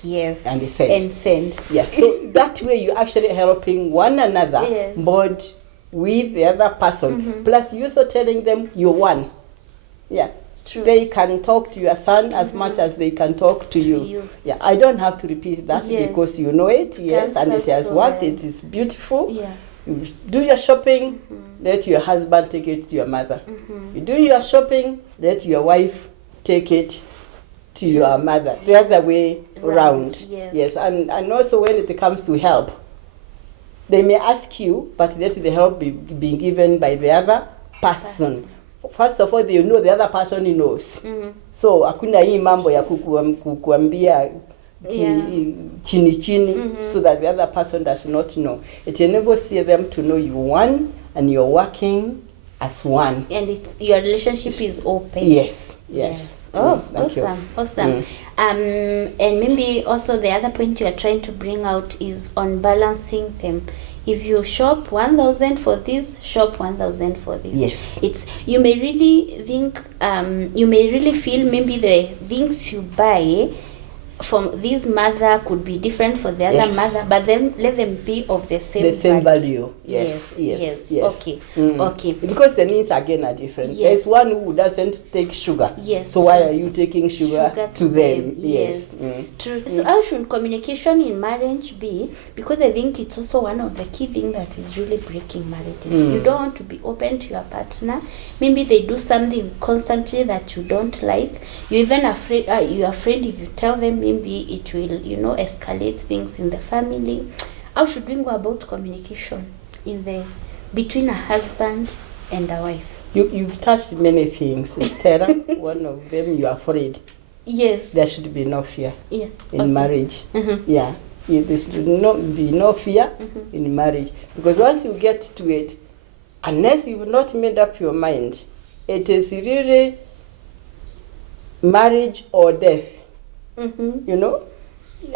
and send. Yeah, so that way you're actually helping one another, but with the other person. Plus you're also telling them you're one. Yeah. True. They can talk to your son as much as they can talk to you. Yeah, I don't have to repeat that because you know it, and it has worked. It is beautiful. Yeah. You do your shopping, let your husband take it to your mother. You do your shopping, let your wife take it to your mother. The other way around. Yes, and also when it comes to help, they may ask you, but let the help be given by the other person. First of all, they know the other person knows. So hakuna hii mambo ya kukuambia chini so that the other person does not know. It enables them to know you one and you're working as one. And your relationship is open. Yes. Oh, awesome. And maybe also the other point you are trying to bring out is on balancing them. If you shop 1,000 for this, shop 1,000 for this. Yes. It's, you may really think, you may really feel maybe the things you buy from this mother could be different for the other mother, but then let them be of the same value. Yes. Okay. Because the needs again are different. There's one who doesn't take sugar. So why are you taking sugar to them? Yes. True. So how should communication in marriage be? Because I think it's also one of the key things that is really breaking marriages. You don't want to be open to your partner. Maybe they do something constantly that you don't like. You're even afraid. You're afraid if you tell them, maybe it will, escalate things in the family. How should we go about communication between a husband and a wife? You've touched many things, Esther. One of them, you're afraid. Yes. There should be no fear in marriage. Yeah. There should not be no fear in marriage. Because once you get to it, unless you've not made up your mind, it is really marriage or death.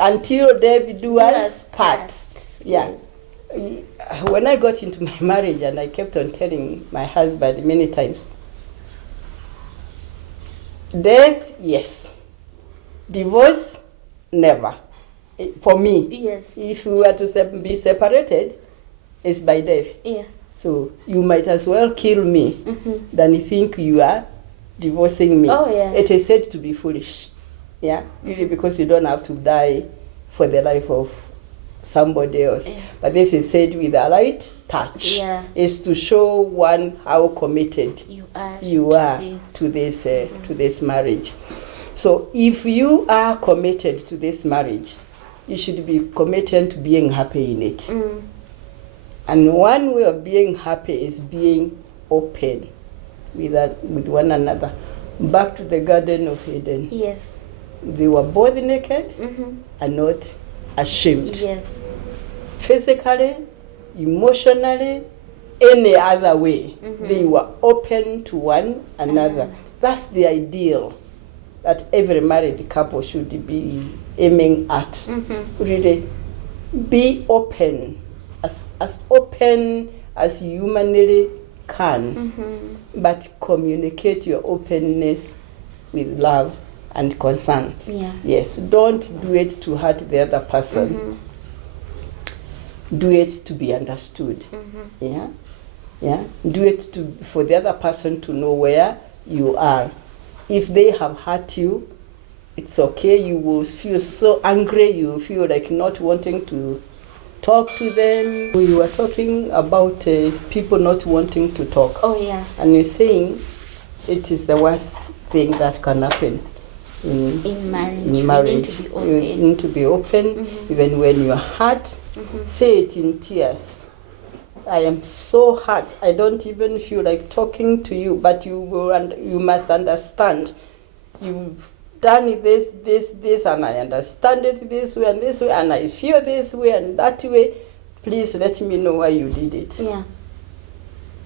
Until death do us part. Yeah. When I got into my marriage, and I kept on telling my husband many times, death, yes. Divorce, never. For me, if we were to be separated, it's by death. So you might as well kill me than you think you are divorcing me. It is said to be foolish. Yeah, really, because you don't have to die for the life of somebody else. But this is said with a light touch. Is to show one how committed you are to this marriage. So if you are committed to this marriage, you should be committed to being happy in it. Mm. And one way of being happy is being open with one another. Back to the Garden of Eden. Yes. They were both naked Mm-hmm. and not ashamed. Yes. Physically, emotionally, any other way. Mm-hmm. They were open to one another. That's the ideal that every married couple should be aiming at. Mm-hmm. Really, be open, as open as you humanly can, Mm-hmm. but communicate your openness with love and concern. Yeah. Yes, don't do it to hurt the other person. Mm-hmm. Do it to be understood. Mm-hmm. Yeah, yeah. Do it for the other person to know where you are. If they have hurt you, it's okay. You will feel so angry. You will feel like not wanting to talk to them. We were talking about people not wanting to talk. Oh yeah. And you're saying it is the worst thing that can happen In marriage. in marriage. We need to be open. You need to be open. Mm-hmm. Even when you're hurt, Mm-hmm. say it in tears. I am so hurt. I don't even feel like talking to you, but you must understand. You've done this, and I understand it this way, and I feel this way and that way. Please let me know why you did it. Yeah.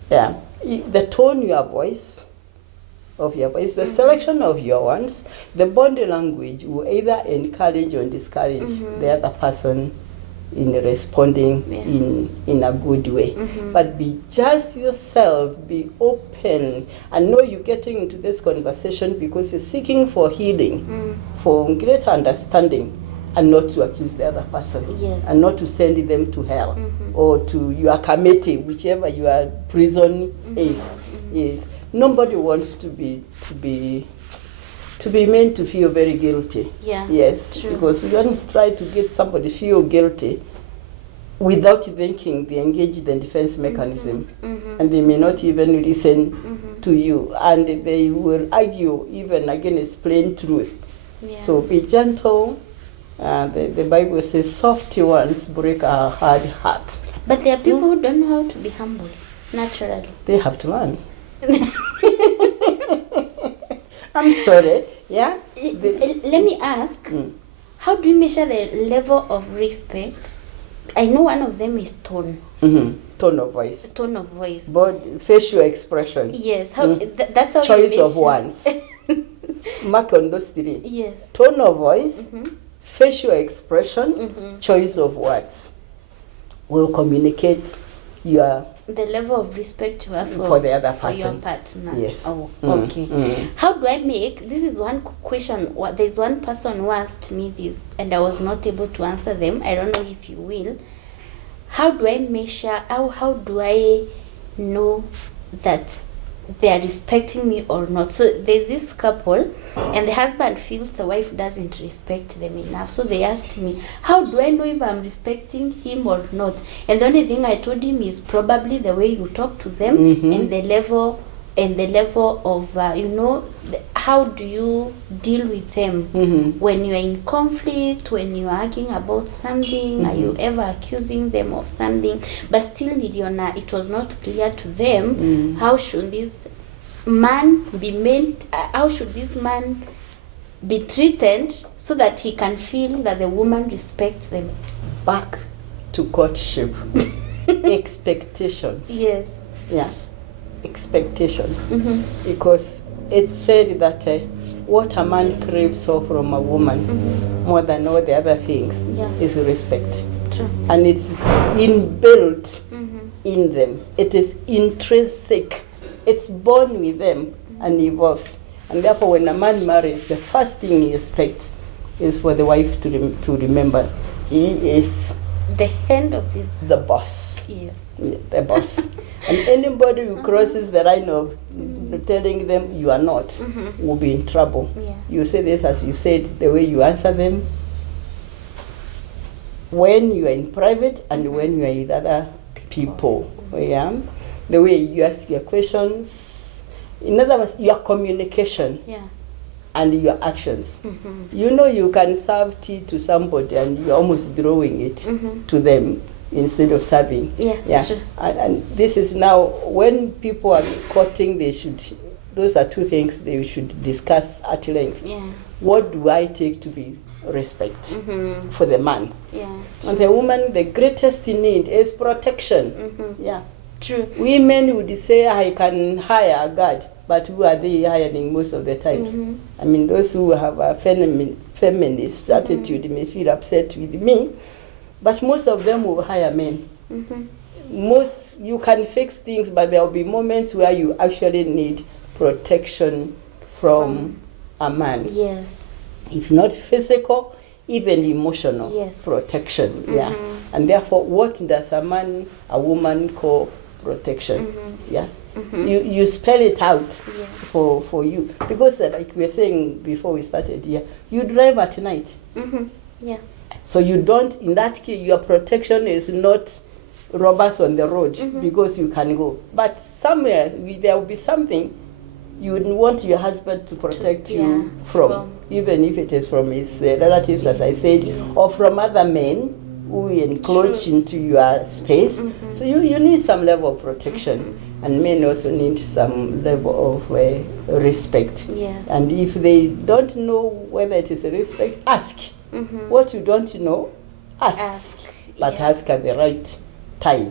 Yeah. The tone of your voice, the selection of your words, the body language will either encourage or discourage the other person in responding in a good way. Mm-hmm. But be just yourself, be open. I know you're getting into this conversation because you're seeking for healing, for greater understanding, and not to accuse the other person. Yes. And not to send them to hell or to your committee, whichever your prison is. Yes. Nobody wants to be made to feel very guilty. Yeah. Yes, True. because we don't try to get somebody feel guilty without thinking they engage the defense mechanism, and they may not even listen to you, and they will argue even against plain truth. Yeah. So be gentle. The Bible says, "Soft ones break a hard heart." But there are people who don't know how to be humble naturally. They have to learn. I'm sorry. Yeah. Let me ask, how do you measure the level of respect? I know one of them is tone. Tone of voice. Tone of voice. But facial expression. Yes. How that's how Choice you of words. Mark on those three. Yes. Tone of voice, facial expression, choice of words will communicate your The level of respect you have for the other for your person. partner. Yes. Oh, okay. How do I make, this is one question, there's one person who asked me this and I was not able to answer them. I don't know if you will. How do I measure, how do I know that they are respecting me or not? So there's this couple and the husband feels the wife doesn't respect them enough. So they asked me, how do I know if I'm respecting him or not? And the only thing I told him is probably the way you talk to them and the level of how do you deal with them when you're in conflict, when you're arguing about something, are you ever accusing them of something? But still it was not clear to them how should this man be made, how should this man be treated so that he can feel that the woman respects them. Back to courtship. Expectations. Yes. Yeah. Expectations. Because it's said that what a man craves for from a woman more than all the other things is respect. True. And it's inbuilt in them. It is intrinsic. It's born with them and evolves. And therefore, when a man marries, the first thing he expects is for the wife to remember he is the hand of this. The boss. Yes. The boss. And anybody who crosses the line of telling them you are not will be in trouble. Yeah. You say this as you said, the way you answer them when you are in private and when you are with other people. Yeah. The way you ask your questions. In other words, your communication. Yeah. and your actions. Mm-hmm. You know, you can serve tea to somebody and you're almost throwing it to them instead of serving. Yeah. True. And this is now, when people are courting, those are two things they should discuss at length. Yeah. What do I take to be respect for the man? Yeah. And the woman, the greatest need is protection. Yeah. True. Women would say, I can hire a guard, but who are they hiring most of the times? I mean, those who have a feminist attitude may feel upset with me, but most of them will hire men. Most, you can fix things, but there will be moments where you actually need protection from a man. Yes. If not physical, even emotional protection. Yeah. And therefore, what does a woman call protection? Yeah. You spell it out for you. Because like we were saying before we started here, you drive at night. Yeah. So you don't, in that case, your protection is not robbers on the road because you can go. But somewhere, there will be something you would want your husband to protect you from, even if it is from his relatives, as I said, or from other men who encroach into your space. So you need some level of protection. And men also need some level of respect. Yes. And if they don't know whether it is a respect, ask. What you don't know, ask. But ask at the right time.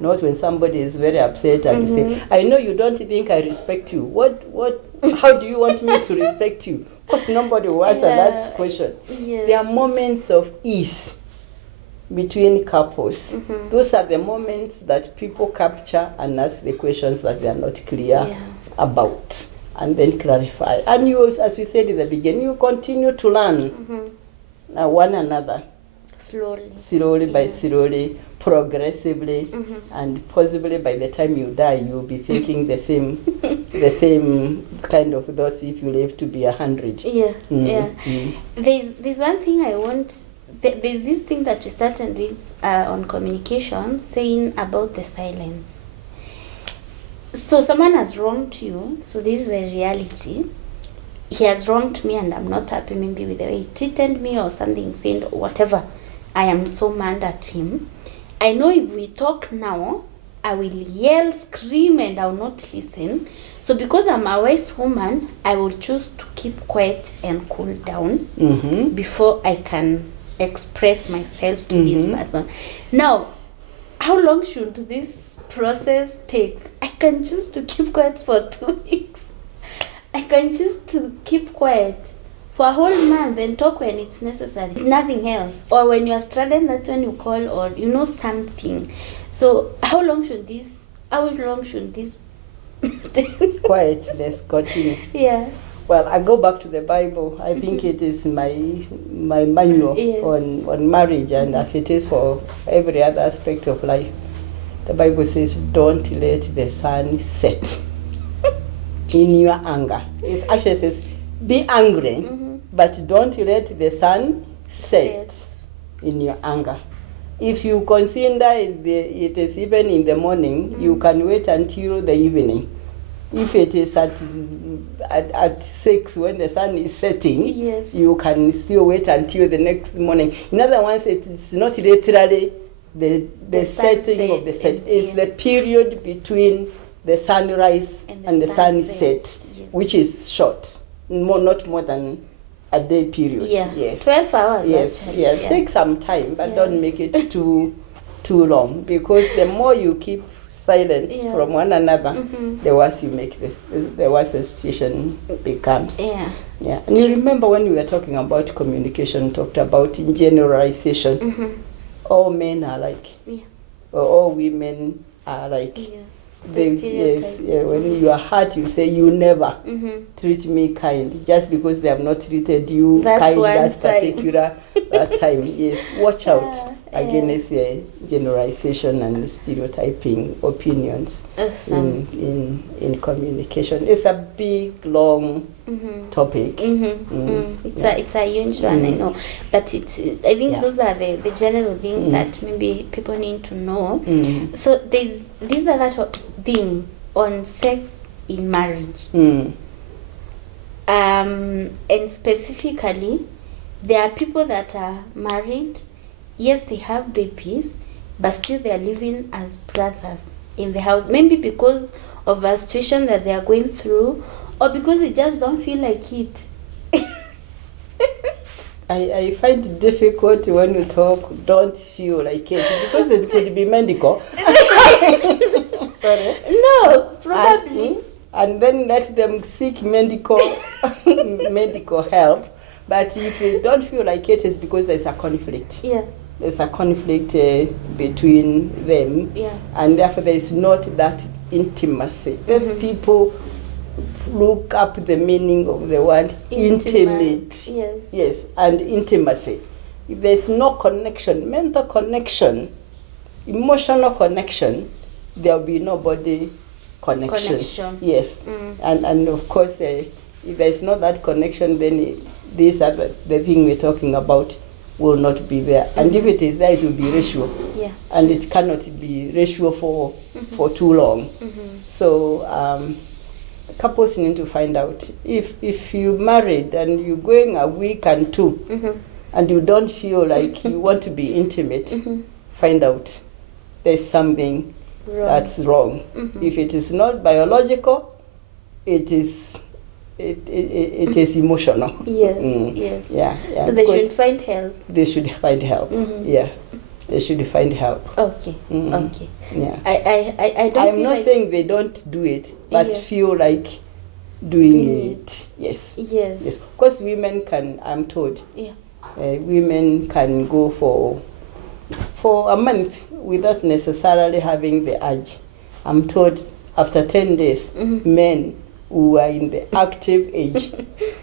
Not when somebody is very upset and you say, I know you don't think I respect you. How do you want me to respect you? Because nobody will answer that question. Yes. There are moments of ease between couples. Those are the moments that people capture and ask the questions that they are not clear about, and then clarify. And you, as we said in the beginning, you continue to learn one another. Slowly by slowly, progressively, and possibly by the time you die, you'll be thinking the same kind of thoughts if you live to be 100. There's one thing I want. There's this thing that we started with on communication, saying about the silence. So someone has wronged you, so this is a reality. He has wronged me and I'm not happy maybe with the way he treated me or something, saying whatever. I am so mad at him. I know if we talk now, I will yell, scream, and I will not listen. So because I'm a wise woman, I will choose to keep quiet and cool down before I can express myself to this person. Now, how long should this process take? I can choose to keep quiet for 2 weeks. I can choose to keep quiet for a whole month and talk when it's necessary. Nothing else. Or when you are struggling, that's when you call, or something. So how long should this Quiet, let's continue. Yeah. Well, I go back to the Bible. I think it is my manual on marriage, and as it is for every other aspect of life. The Bible says, don't let the sun set in your anger. It actually says, be angry, but don't let the sun set in your anger. If you consider it is even in the morning, you can wait until the evening. If it is at 6 when the sun is setting, you can still wait until the next morning. In other words, it's not literally the setting of the set. It's the period between the sunrise and the sunset, which is short, not more than a day period. Yes. 12 hours. Yes. Actually. Take some time, but don't make it too long, because the more you keep silent from one another, the worse you make this. The worse the situation becomes. And you remember when we were talking about communication, talked about in generalization. All men are like, or all women are like. When you are hurt, you say, you never treat me kind, just because they have not treated you kind that particular time. Yes, watch out against generalization and stereotyping opinions in communication. It's a big, long topic. It's a huge one, I know, but I think those are the general things that maybe people need to know. So these are that thing on sex in marriage. And specifically, there are people that are married. Yes, they have babies, but still they are living as brothers in the house. Maybe because of a situation that they are going through, or because they just don't feel like it. I find it difficult when you talk, don't feel like it, because it could be medical. Sorry. No, probably. And then let them seek medical help. But if you don't feel like it, it's because there's a conflict. Yeah. There's a conflict between them. Yeah. And therefore there is not that intimacy. Let's people look up the meaning of the word intimate. Yes. Yes, and intimacy. If there's no connection, mental connection, emotional connection, there will be no body connection. Yes. And of course, if there's not that connection, then these are the thing we're talking about will not be there. And if it is there, it will be ratio. Yeah. And it cannot be ratio for too long. So couples need to find out if you married and you're going a week and two and you don't feel like you want to be intimate, find out there's something that's wrong. If it is not biological, it is emotional. Yes, yes. Yeah. So they should find help. They should find help. Yeah. They should find help. Okay. Okay. Yeah. I don't. I'm not saying they don't do it, but feel like doing it. Yes. Yes. Yes. Because women can. I'm told. Yeah. Women can go for a month without necessarily having the urge. I'm told after 10 days, men who are in the active age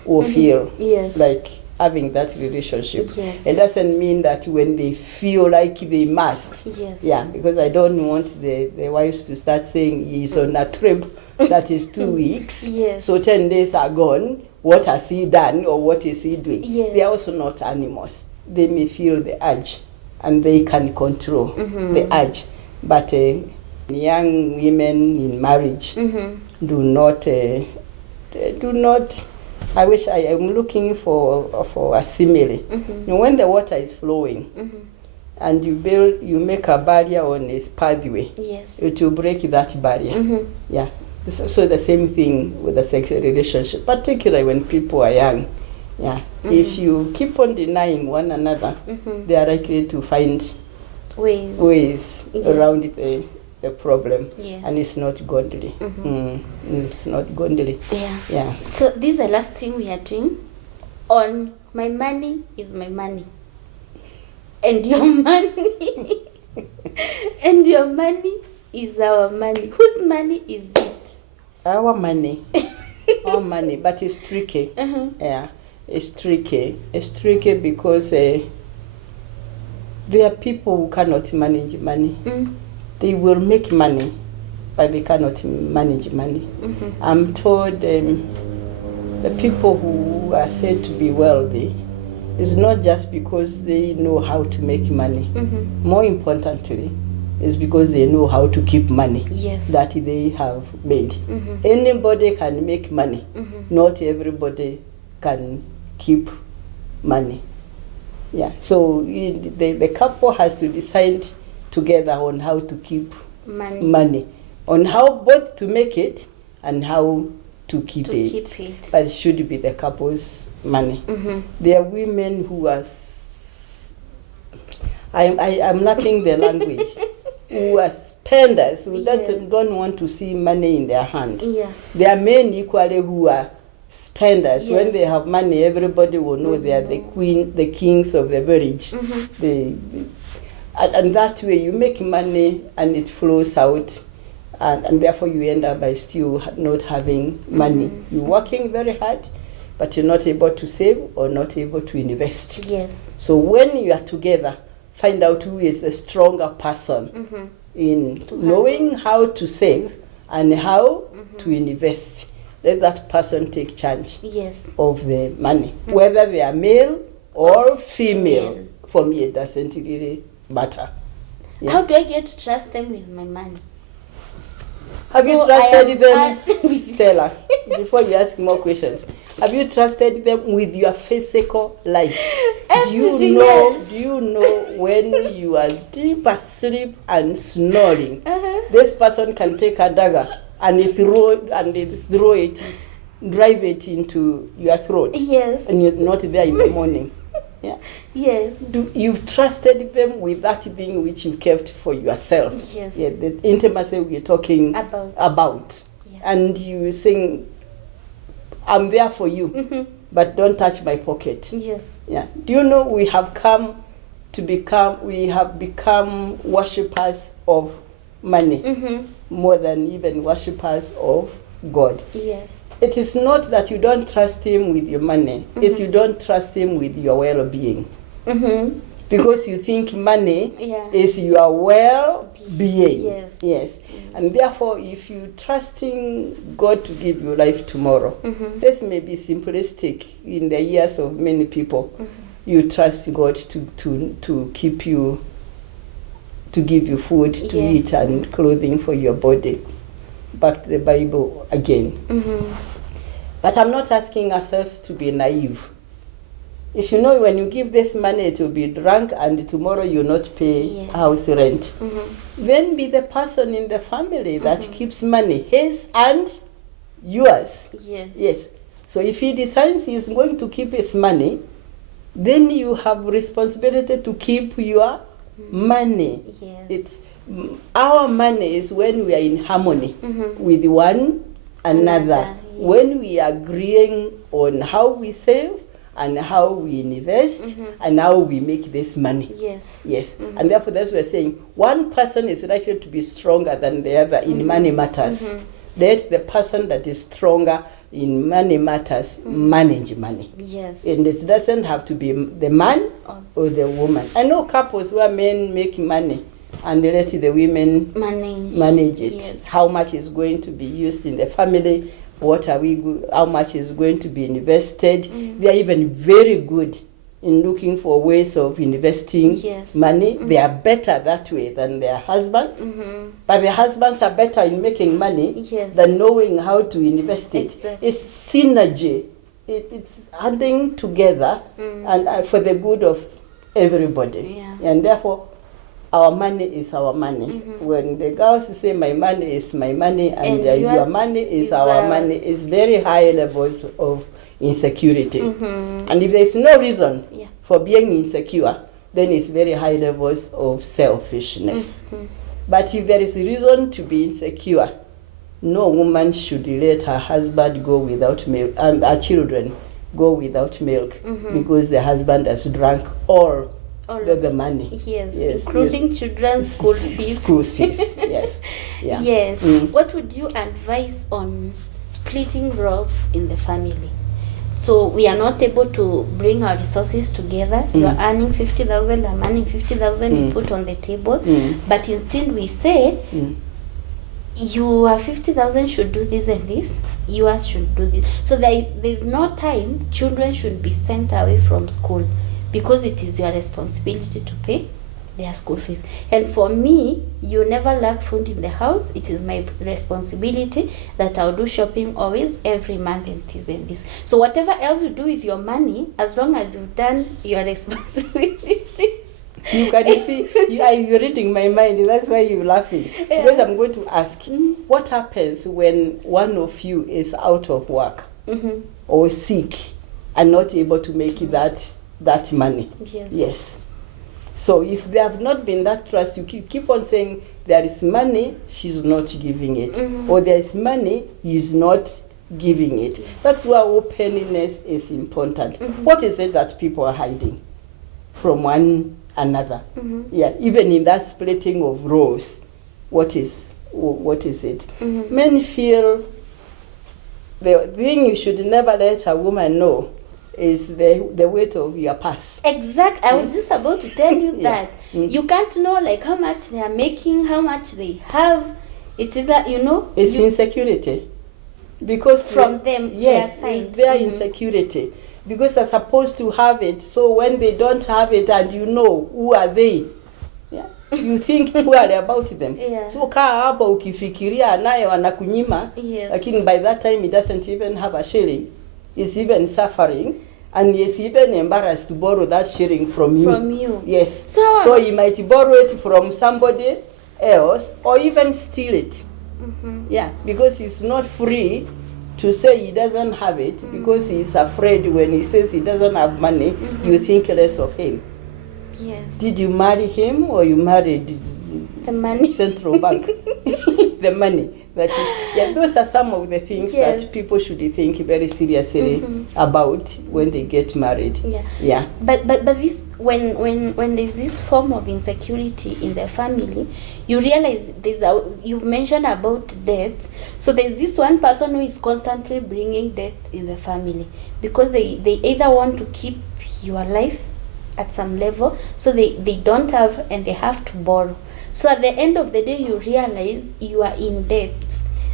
will feel like having that relationship. Yes. It doesn't mean that when they feel like they must. Yes. Yeah, because I don't want the wives to start saying he's on a trip that is 2 weeks. Yes. So 10 days are gone. What has he done or what is he doing? Yes. They are also not animals. They may feel the urge and they can control the urge. But young women in marriage do not. I wish I am looking for a simile. When the water is flowing and you make a barrier on its pathway, it will break that barrier. Yeah. So the same thing with the sexual relationship, particularly when people are young. Yeah. If you keep on denying one another, they are likely to find ways around the problem. Yes. And it's not godly. It's not godly. Yeah. So this is the last thing we are doing. On my money is my money, and your money and your money is our money. Whose money is it? Our money. Our money, but it's tricky. Yeah, it's tricky. It's tricky because there are people who cannot manage money. They will make money, but they cannot manage money. I'm told the people who are said to be wealthy is not just because they know how to make money. More importantly, is because they know how to keep money that they have made. Anybody can make money. Not everybody can keep money. Yeah. So the couple has to decide together on how to keep money, on how both to make it and how to keep it. But it should be the couple's money. There are women who are I'm lacking the language, who are spenders, who don't want to see money in their hand. There are men equally who are spenders. When they have money, everybody will know they are the kings of the village. And that way you make money and it flows out, and therefore you end up by still not having money. You're working very hard, but you're not able to save or not able to invest. Yes. So when you are together, find out who is the stronger person in knowing how to save and how to invest. Let that person take charge of the money, whether they are male or female. For me, it doesn't really matter. Yeah. How do I get to trust them with my money? Have you trusted them, Stella? Before you ask more questions, Have you trusted them with your physical life? Do Everything you else. know when you are deep asleep and snoring, Uh-huh. this person can take a dagger and throw it, drive it into your throat, Yes. and you're not there in the morning. Yeah. Yes. You've trusted them with that thing which you kept for yourself. Yes. Yeah, the intimacy we're talking about. Yeah. And you saying, I'm there for you, but don't touch my pocket. Yes. Yeah. Do you know we have become worshippers of money more than even worshippers of God. Yes. It is not that you don't trust him with your money, it's you don't trust him with your well-being. Because you think money is your well-being. Yes. Yes. And therefore, if you trusting God to give you life tomorrow, this may be simplistic in the ears of many people. You trust God to keep you, to give you food to eat and clothing for your body. Back to the Bible again. But I'm not asking ourselves to be naive. If you know when you give this money, it will be drunk and tomorrow you'll not pay house rent. Then be the person in the family that keeps money, his and yours. Yes. Yes. So if he decides he's going to keep his money, then you have responsibility to keep your money. Yes. It's our money is when we are in harmony with one another. When we are agreeing on how we save and how we invest and how we make this money. Yes. Yes. And therefore that's what we're saying. One person is likely to be stronger than the other in money matters. Let the person that is stronger in money matters manage money. Yes. And it doesn't have to be the man or the woman. I know couples where men make money and they let the women manage it. Yes. How much is going to be used in the family? How much is going to be invested? They are even very good in looking for ways of investing money. They are better that way than their husbands. But their husbands are better in making money than knowing how to invest it. Exactly. It's synergy. It's adding together and for the good of everybody. Yeah. And therefore, our money is our money. When the girls say my money is my money and your money is our money, it's very high levels of insecurity. And if there's no reason for being insecure, then it's very high levels of selfishness. But if there is a reason to be insecure, no woman should let her husband go without milk, and her children go without milk because the husband has drunk all the money. Yes, including children's school fees. School fees, yes. Yeah. Yes. What would you advise on splitting roles in the family? So we are not able to bring our resources together. You are earning 50,000, I'm earning 50,000, we put on the table. But instead we say, your 50,000 should do this and this, yours should do this. So there's no time children should be sent away from school, because it is your responsibility to pay their school fees. And for me, you never lack food in the house. It is my responsibility that I'll do shopping always, every month, and this and this. So whatever else you do with your money, as long as you've done your responsibilities. You can see, you're reading my mind, that's why you're laughing. Because I'm going to ask, what happens when one of you is out of work or sick and not able to make that money? Yes. So if there have not been that trust, you keep on saying there is money, she's not giving it, or there is money, he's not giving it. That's why openness is important. What is it that people are hiding from one another? Yeah, even in that splitting of roles, what is it? Men feel the thing you should never let a woman know is the weight of your purse. Exactly. I was just about to tell you that. You can't know like how much they are making, how much they have. It's either, It's insecurity. Because from them, yes, it's their insecurity. Because they're supposed to have it. So when they don't have it and who are they? Yeah. You think poorly about them. So kaa hapa ukifikiria naye wanakunyima, lakini by that time he doesn't even have a shilling. is even suffering, and is even embarrassed to borrow that shilling from you. From you. Yes. So he might borrow it from somebody else or even steal it. Yeah, because he's not free to say he doesn't have it, because he's afraid when he says he doesn't have money, you think less of him. Yes. Did you marry him, or you married The money. central bank? It's the money. That is, yeah, those are some of the things that people should think very seriously about when they get married. Yeah. Yeah. But this, when there's this form of insecurity in the family, you realize you've mentioned about death. So there's this one person who is constantly bringing death in the family, because they either want to keep you alive at some level, so they don't have and they have to borrow. So at the end of the day, you realize you are in debt.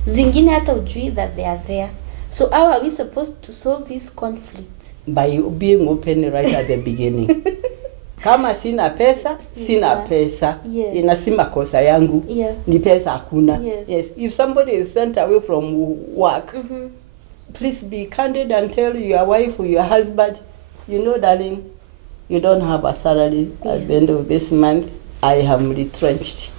Zingine hata ujui that they are there. So how are we supposed to solve this conflict? By being open right at the beginning. Kama sina pesa, sina pesa. Yes. Inasi makosa yangu. Yeah. Ni pesa hakuna. Yes. Yes. If somebody is sent away from work, please be candid and tell your wife or your husband, you know, darling, you don't have a salary at the end of this month. I am retrenched,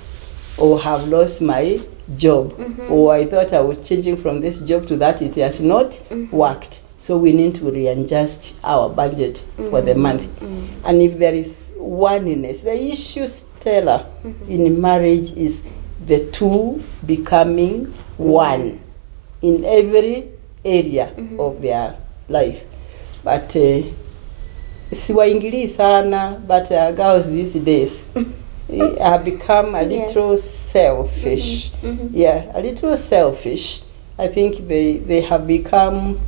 or have lost my job, or I thought I was changing from this job to that. It has not worked. So we need to readjust our budget for the month. And if there is oneness, the issue, Stella, in marriage is the two becoming one in every area of their life. But siwaingili sana, but girls these days have become a little selfish. Yeah, a little selfish. I think they have become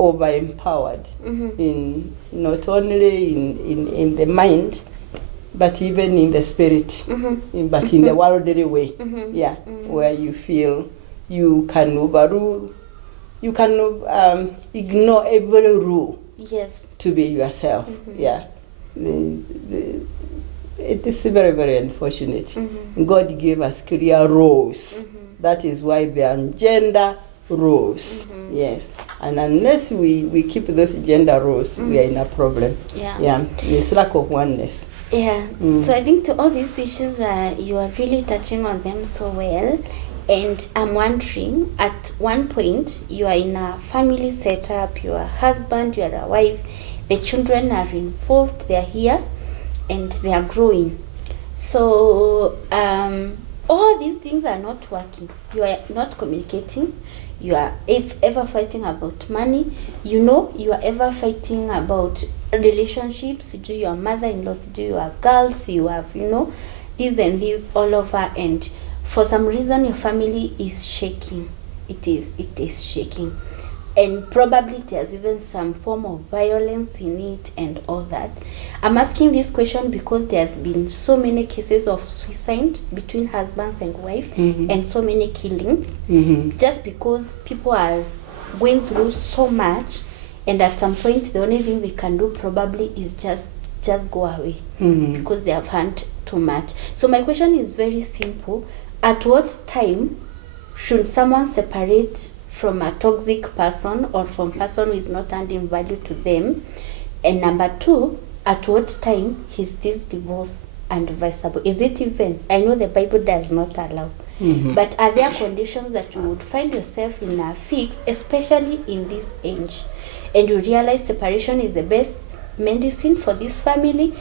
over-empowered in not only in the mind, but even in the spirit, but in the worldly way. Yeah, where you feel you can overrule, you can ignore every rule. Yes. To be yourself. Yeah. It is very, very unfortunate. God gave us clear roles. That is why there are gender roles. Yes. And unless we keep those gender roles, we are in a problem. Yeah. Yeah. It's lack of oneness. Yeah. So I think all these issues you are really touching on them so well. And I'm wondering, at one point, you are in a family setup, you are a husband, you are a wife, the children are involved, they are here, and they are growing. So all these things are not working. You are not communicating. You are ever fighting about money. You know, you are ever fighting about relationships. Do your mother-in-law, do you have girls, you have, you know, this and this all over, and for some reason your family is shaking. It is shaking, and probably it has even some form of violence in it and all that. I'm asking this question because there's been so many cases of suicide between husbands and wife, and so many killings, just because people are going through so much, and at some point the only thing they can do probably is just go away, because they have had too much. So my question is very simple. At what time should someone separate from a toxic person or from a person who is not adding value to them? And number two, at what time is this divorce and vice versa? Is it even, I know the Bible does not allow, but are there conditions that you would find yourself in a fix, especially in this age, and you realize separation is the best medicine for this family?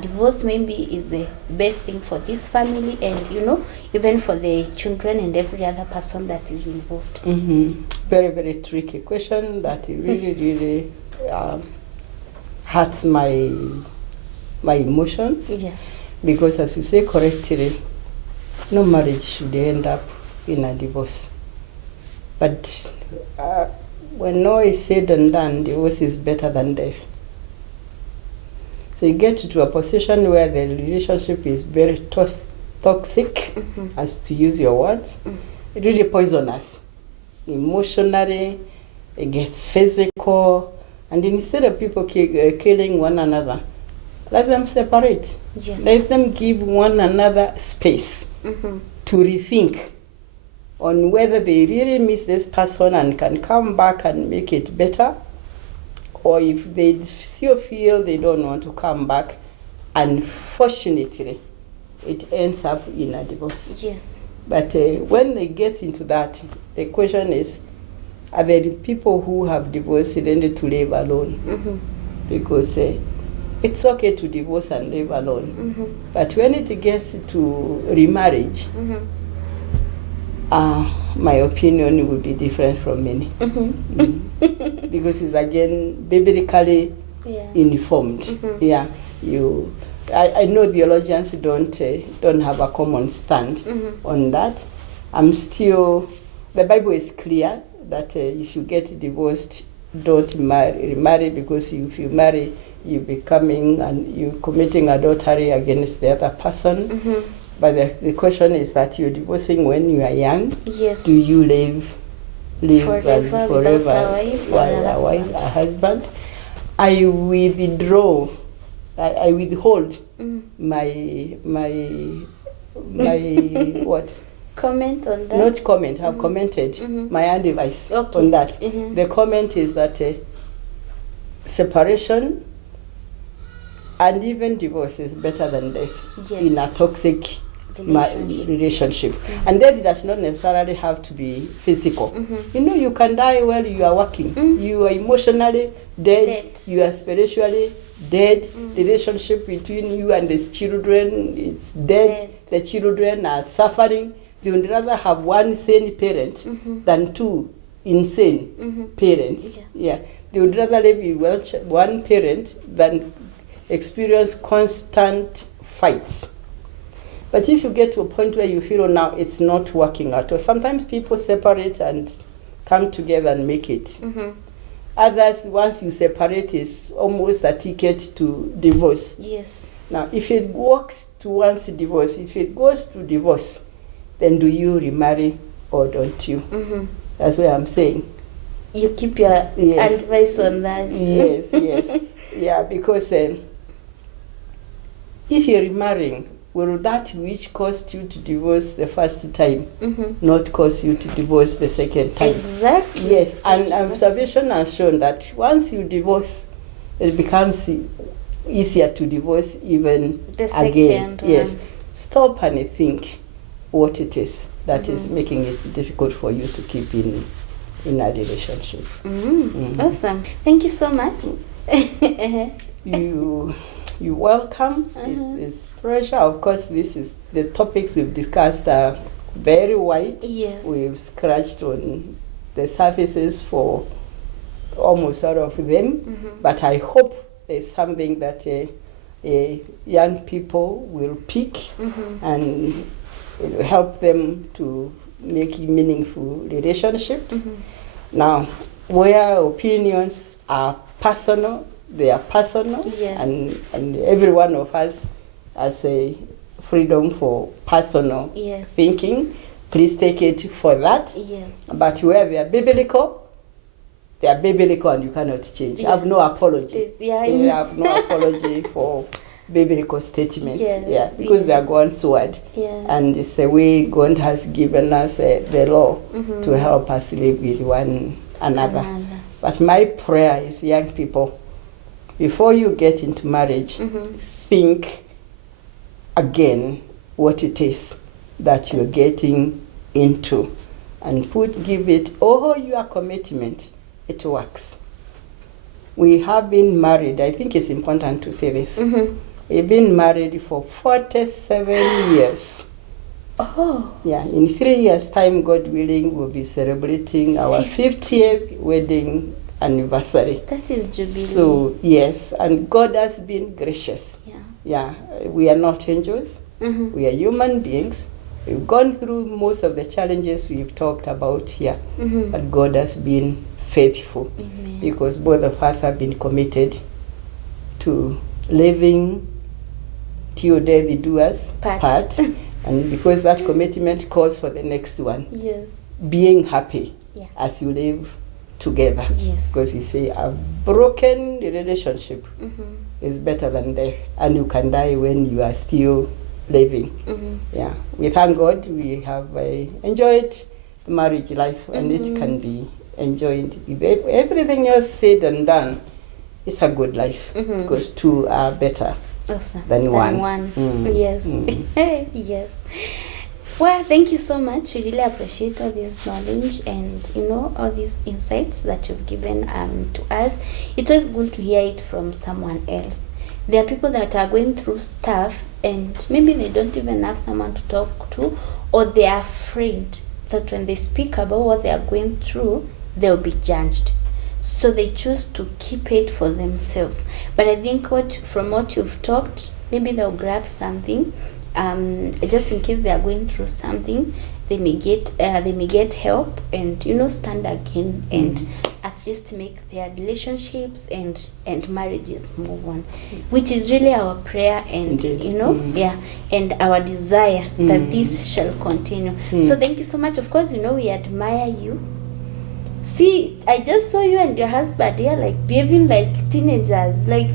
Divorce maybe is the best thing for this family, and you know, even for the children and every other person that is involved. Very, very tricky question that really, really hurts my emotions. Yeah. Because as you say correctly, no marriage should end up in a divorce. But when all is said and done, divorce is better than death. So you get to a position where the relationship is very toxic, as to use your words. It really poisonous. Emotionally, it gets physical. And instead of people killing one another, let them separate. Yes. Let them give one another space to rethink on whether they really miss this person and can come back and make it better, or if they still feel they don't want to come back, unfortunately, it ends up in a divorce. Yes. But when they get into that, the question is, are there people who have divorced intended to live alone? Because it's okay to divorce and live alone. But when it gets to remarriage, my opinion would be different from many. Because it's again biblically informed. Yeah, I know theologians don't have a common stand on that. The Bible is clear that if you get divorced, don't remarry, because if you marry, you're committing adultery against the other person. But the question is that you're divorcing when you are young. Yes. Do you live forever without a wife or a husband? I withdraw. I withhold my what? Comment on that? Not comment. I've commented my advice on that. The comment is that separation and even divorce is better than death in a toxic relationship. And death does not necessarily have to be physical. You can die while you are working. You are emotionally dead. You are spiritually dead. The relationship between you and the children is dead. The children are suffering. They would rather have one sane parent than two insane parents. Yeah. They would rather live with one parent than experience constant fights. But if you get to a point where you feel now it's not working out, or sometimes people separate and come together and make it. Others, once you separate, is almost a ticket to divorce. Yes. Now, if it works towards divorce, if it goes to divorce, then do you remarry or don't you? That's what I'm saying. You keep your advice on that. Yes. Yeah, because if you're remarrying, will that which caused you to divorce the first time not cause you to divorce the second time? Exactly. Yes, and observation has shown that once you divorce, it becomes easier to divorce even the again. Second Yes. one. Stop and think what it is that is making it difficult for you to keep in a relationship. Awesome. Thank you so much. You're welcome. It's pressure. Of course, the topics we've discussed are very wide. Yes. We've scratched on the surfaces for almost all of them. But I hope there's something that young people will pick and it will help them to make meaningful relationships. Now, where opinions are personal, they are personal, and every one of us has a freedom for personal thinking. Please take it for that. But where they are biblical and you cannot change. I have no apology. I have no apology for biblical statements. Because they are God's word. And it's the way God has given us the law to help us live with one another. But my prayer is, young people, before you get into marriage, think again what it is that you're getting into, and give it all your commitment. It works. We have been married, I think it's important to say this. We've been married for 47 years. Oh. Yeah, in 3 years' time, God willing, we'll be celebrating our 50th wedding anniversary. That is jubilee. So, yes, and God has been gracious. Yeah, we are not angels. We are human beings. We've gone through most of the challenges we've talked about here. But God has been faithful. Amen. Because both of us have been committed to living till death do us part. And because that commitment calls for the next one. Being happy as you live together. Because you say a broken relationship is better than death, and you can die when you are still living. Yeah, we thank God. We have enjoyed marriage life, and it can be enjoyed. With everything else said and done, it's a good life because two are better than one. Yes. Yes. Well, thank you so much. We really appreciate all this knowledge and all these insights that you've given to us. It's always good to hear it from someone else. There are people that are going through stuff and maybe they don't even have someone to talk to, or they are afraid that when they speak about what they are going through, they'll be judged. So they choose to keep it for themselves. But I think from what you've talked, maybe they'll grab something, just in case they are going through something. They may get help and stand again and at least make their relationships and marriages move on, which is really our prayer and and our desire that this shall continue. So thank you so much. Of course, we admire you. See, I just saw you and your husband here like behaving like teenagers, like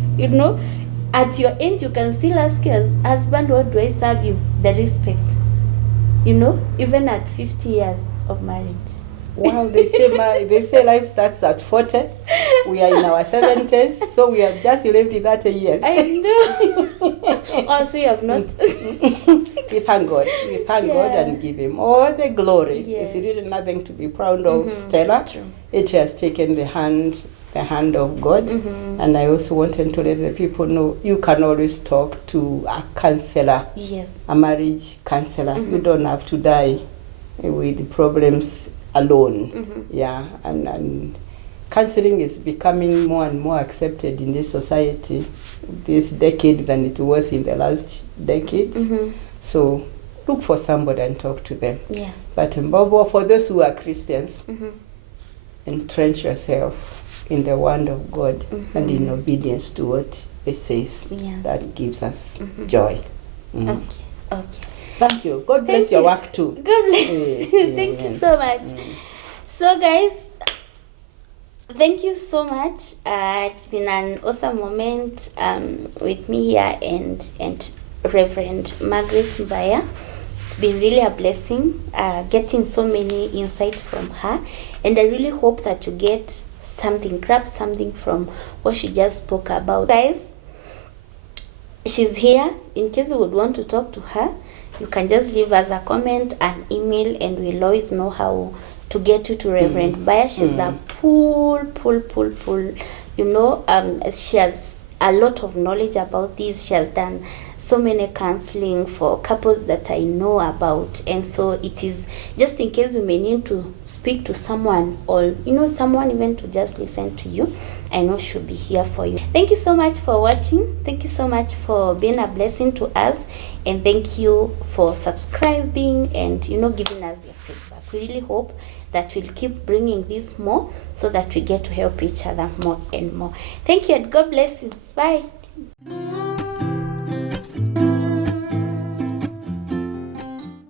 at your age you can still ask your husband, what do I serve you? The respect, even at 50 years of marriage. Well, they say life starts at 40. We are in our 70s, so we have just lived 30 years. I know. Also, you have not. We thank God. We thank God and give Him all the glory. Yes. It's really nothing to be proud of, Stella. True. It has taken the hand of God. And I also wanted to let the people know you can always talk to a counselor. Yes. A marriage counselor. You don't have to die with problems alone. Yeah, and counseling is becoming more and more accepted in this society this decade than it was in the last decades. So look for somebody and talk to them. Yeah. But above all, for those who are Christians, entrench yourself in the word of God and in obedience to what it says. Yes. That gives us joy. Okay. Thank you. God bless your work too. God bless you. Thank you so much. So guys, thank you so much. It's been an awesome moment with me here and Reverend Margret Mbaya. It's been really a blessing getting so many insights from her, and I really hope that you get something, grab something from what she just spoke about. Guys, she's here. In case you would want to talk to her, you can just leave us a comment, an email, and we'll always know how to get you to Reverend Mbaya. She's a pull. She has a lot of knowledge about this. She has done so many counseling for couples that I know about, and so it is just in case you may need to speak to someone, or someone even to just listen to you, I know she'll be here for you. Thank you so much for watching. Thank you so much for being a blessing to us, and thank you for subscribing and giving us your feedback. We really hope that we'll keep bringing this more so that we get to help each other more and more. Thank you and God bless you. Bye.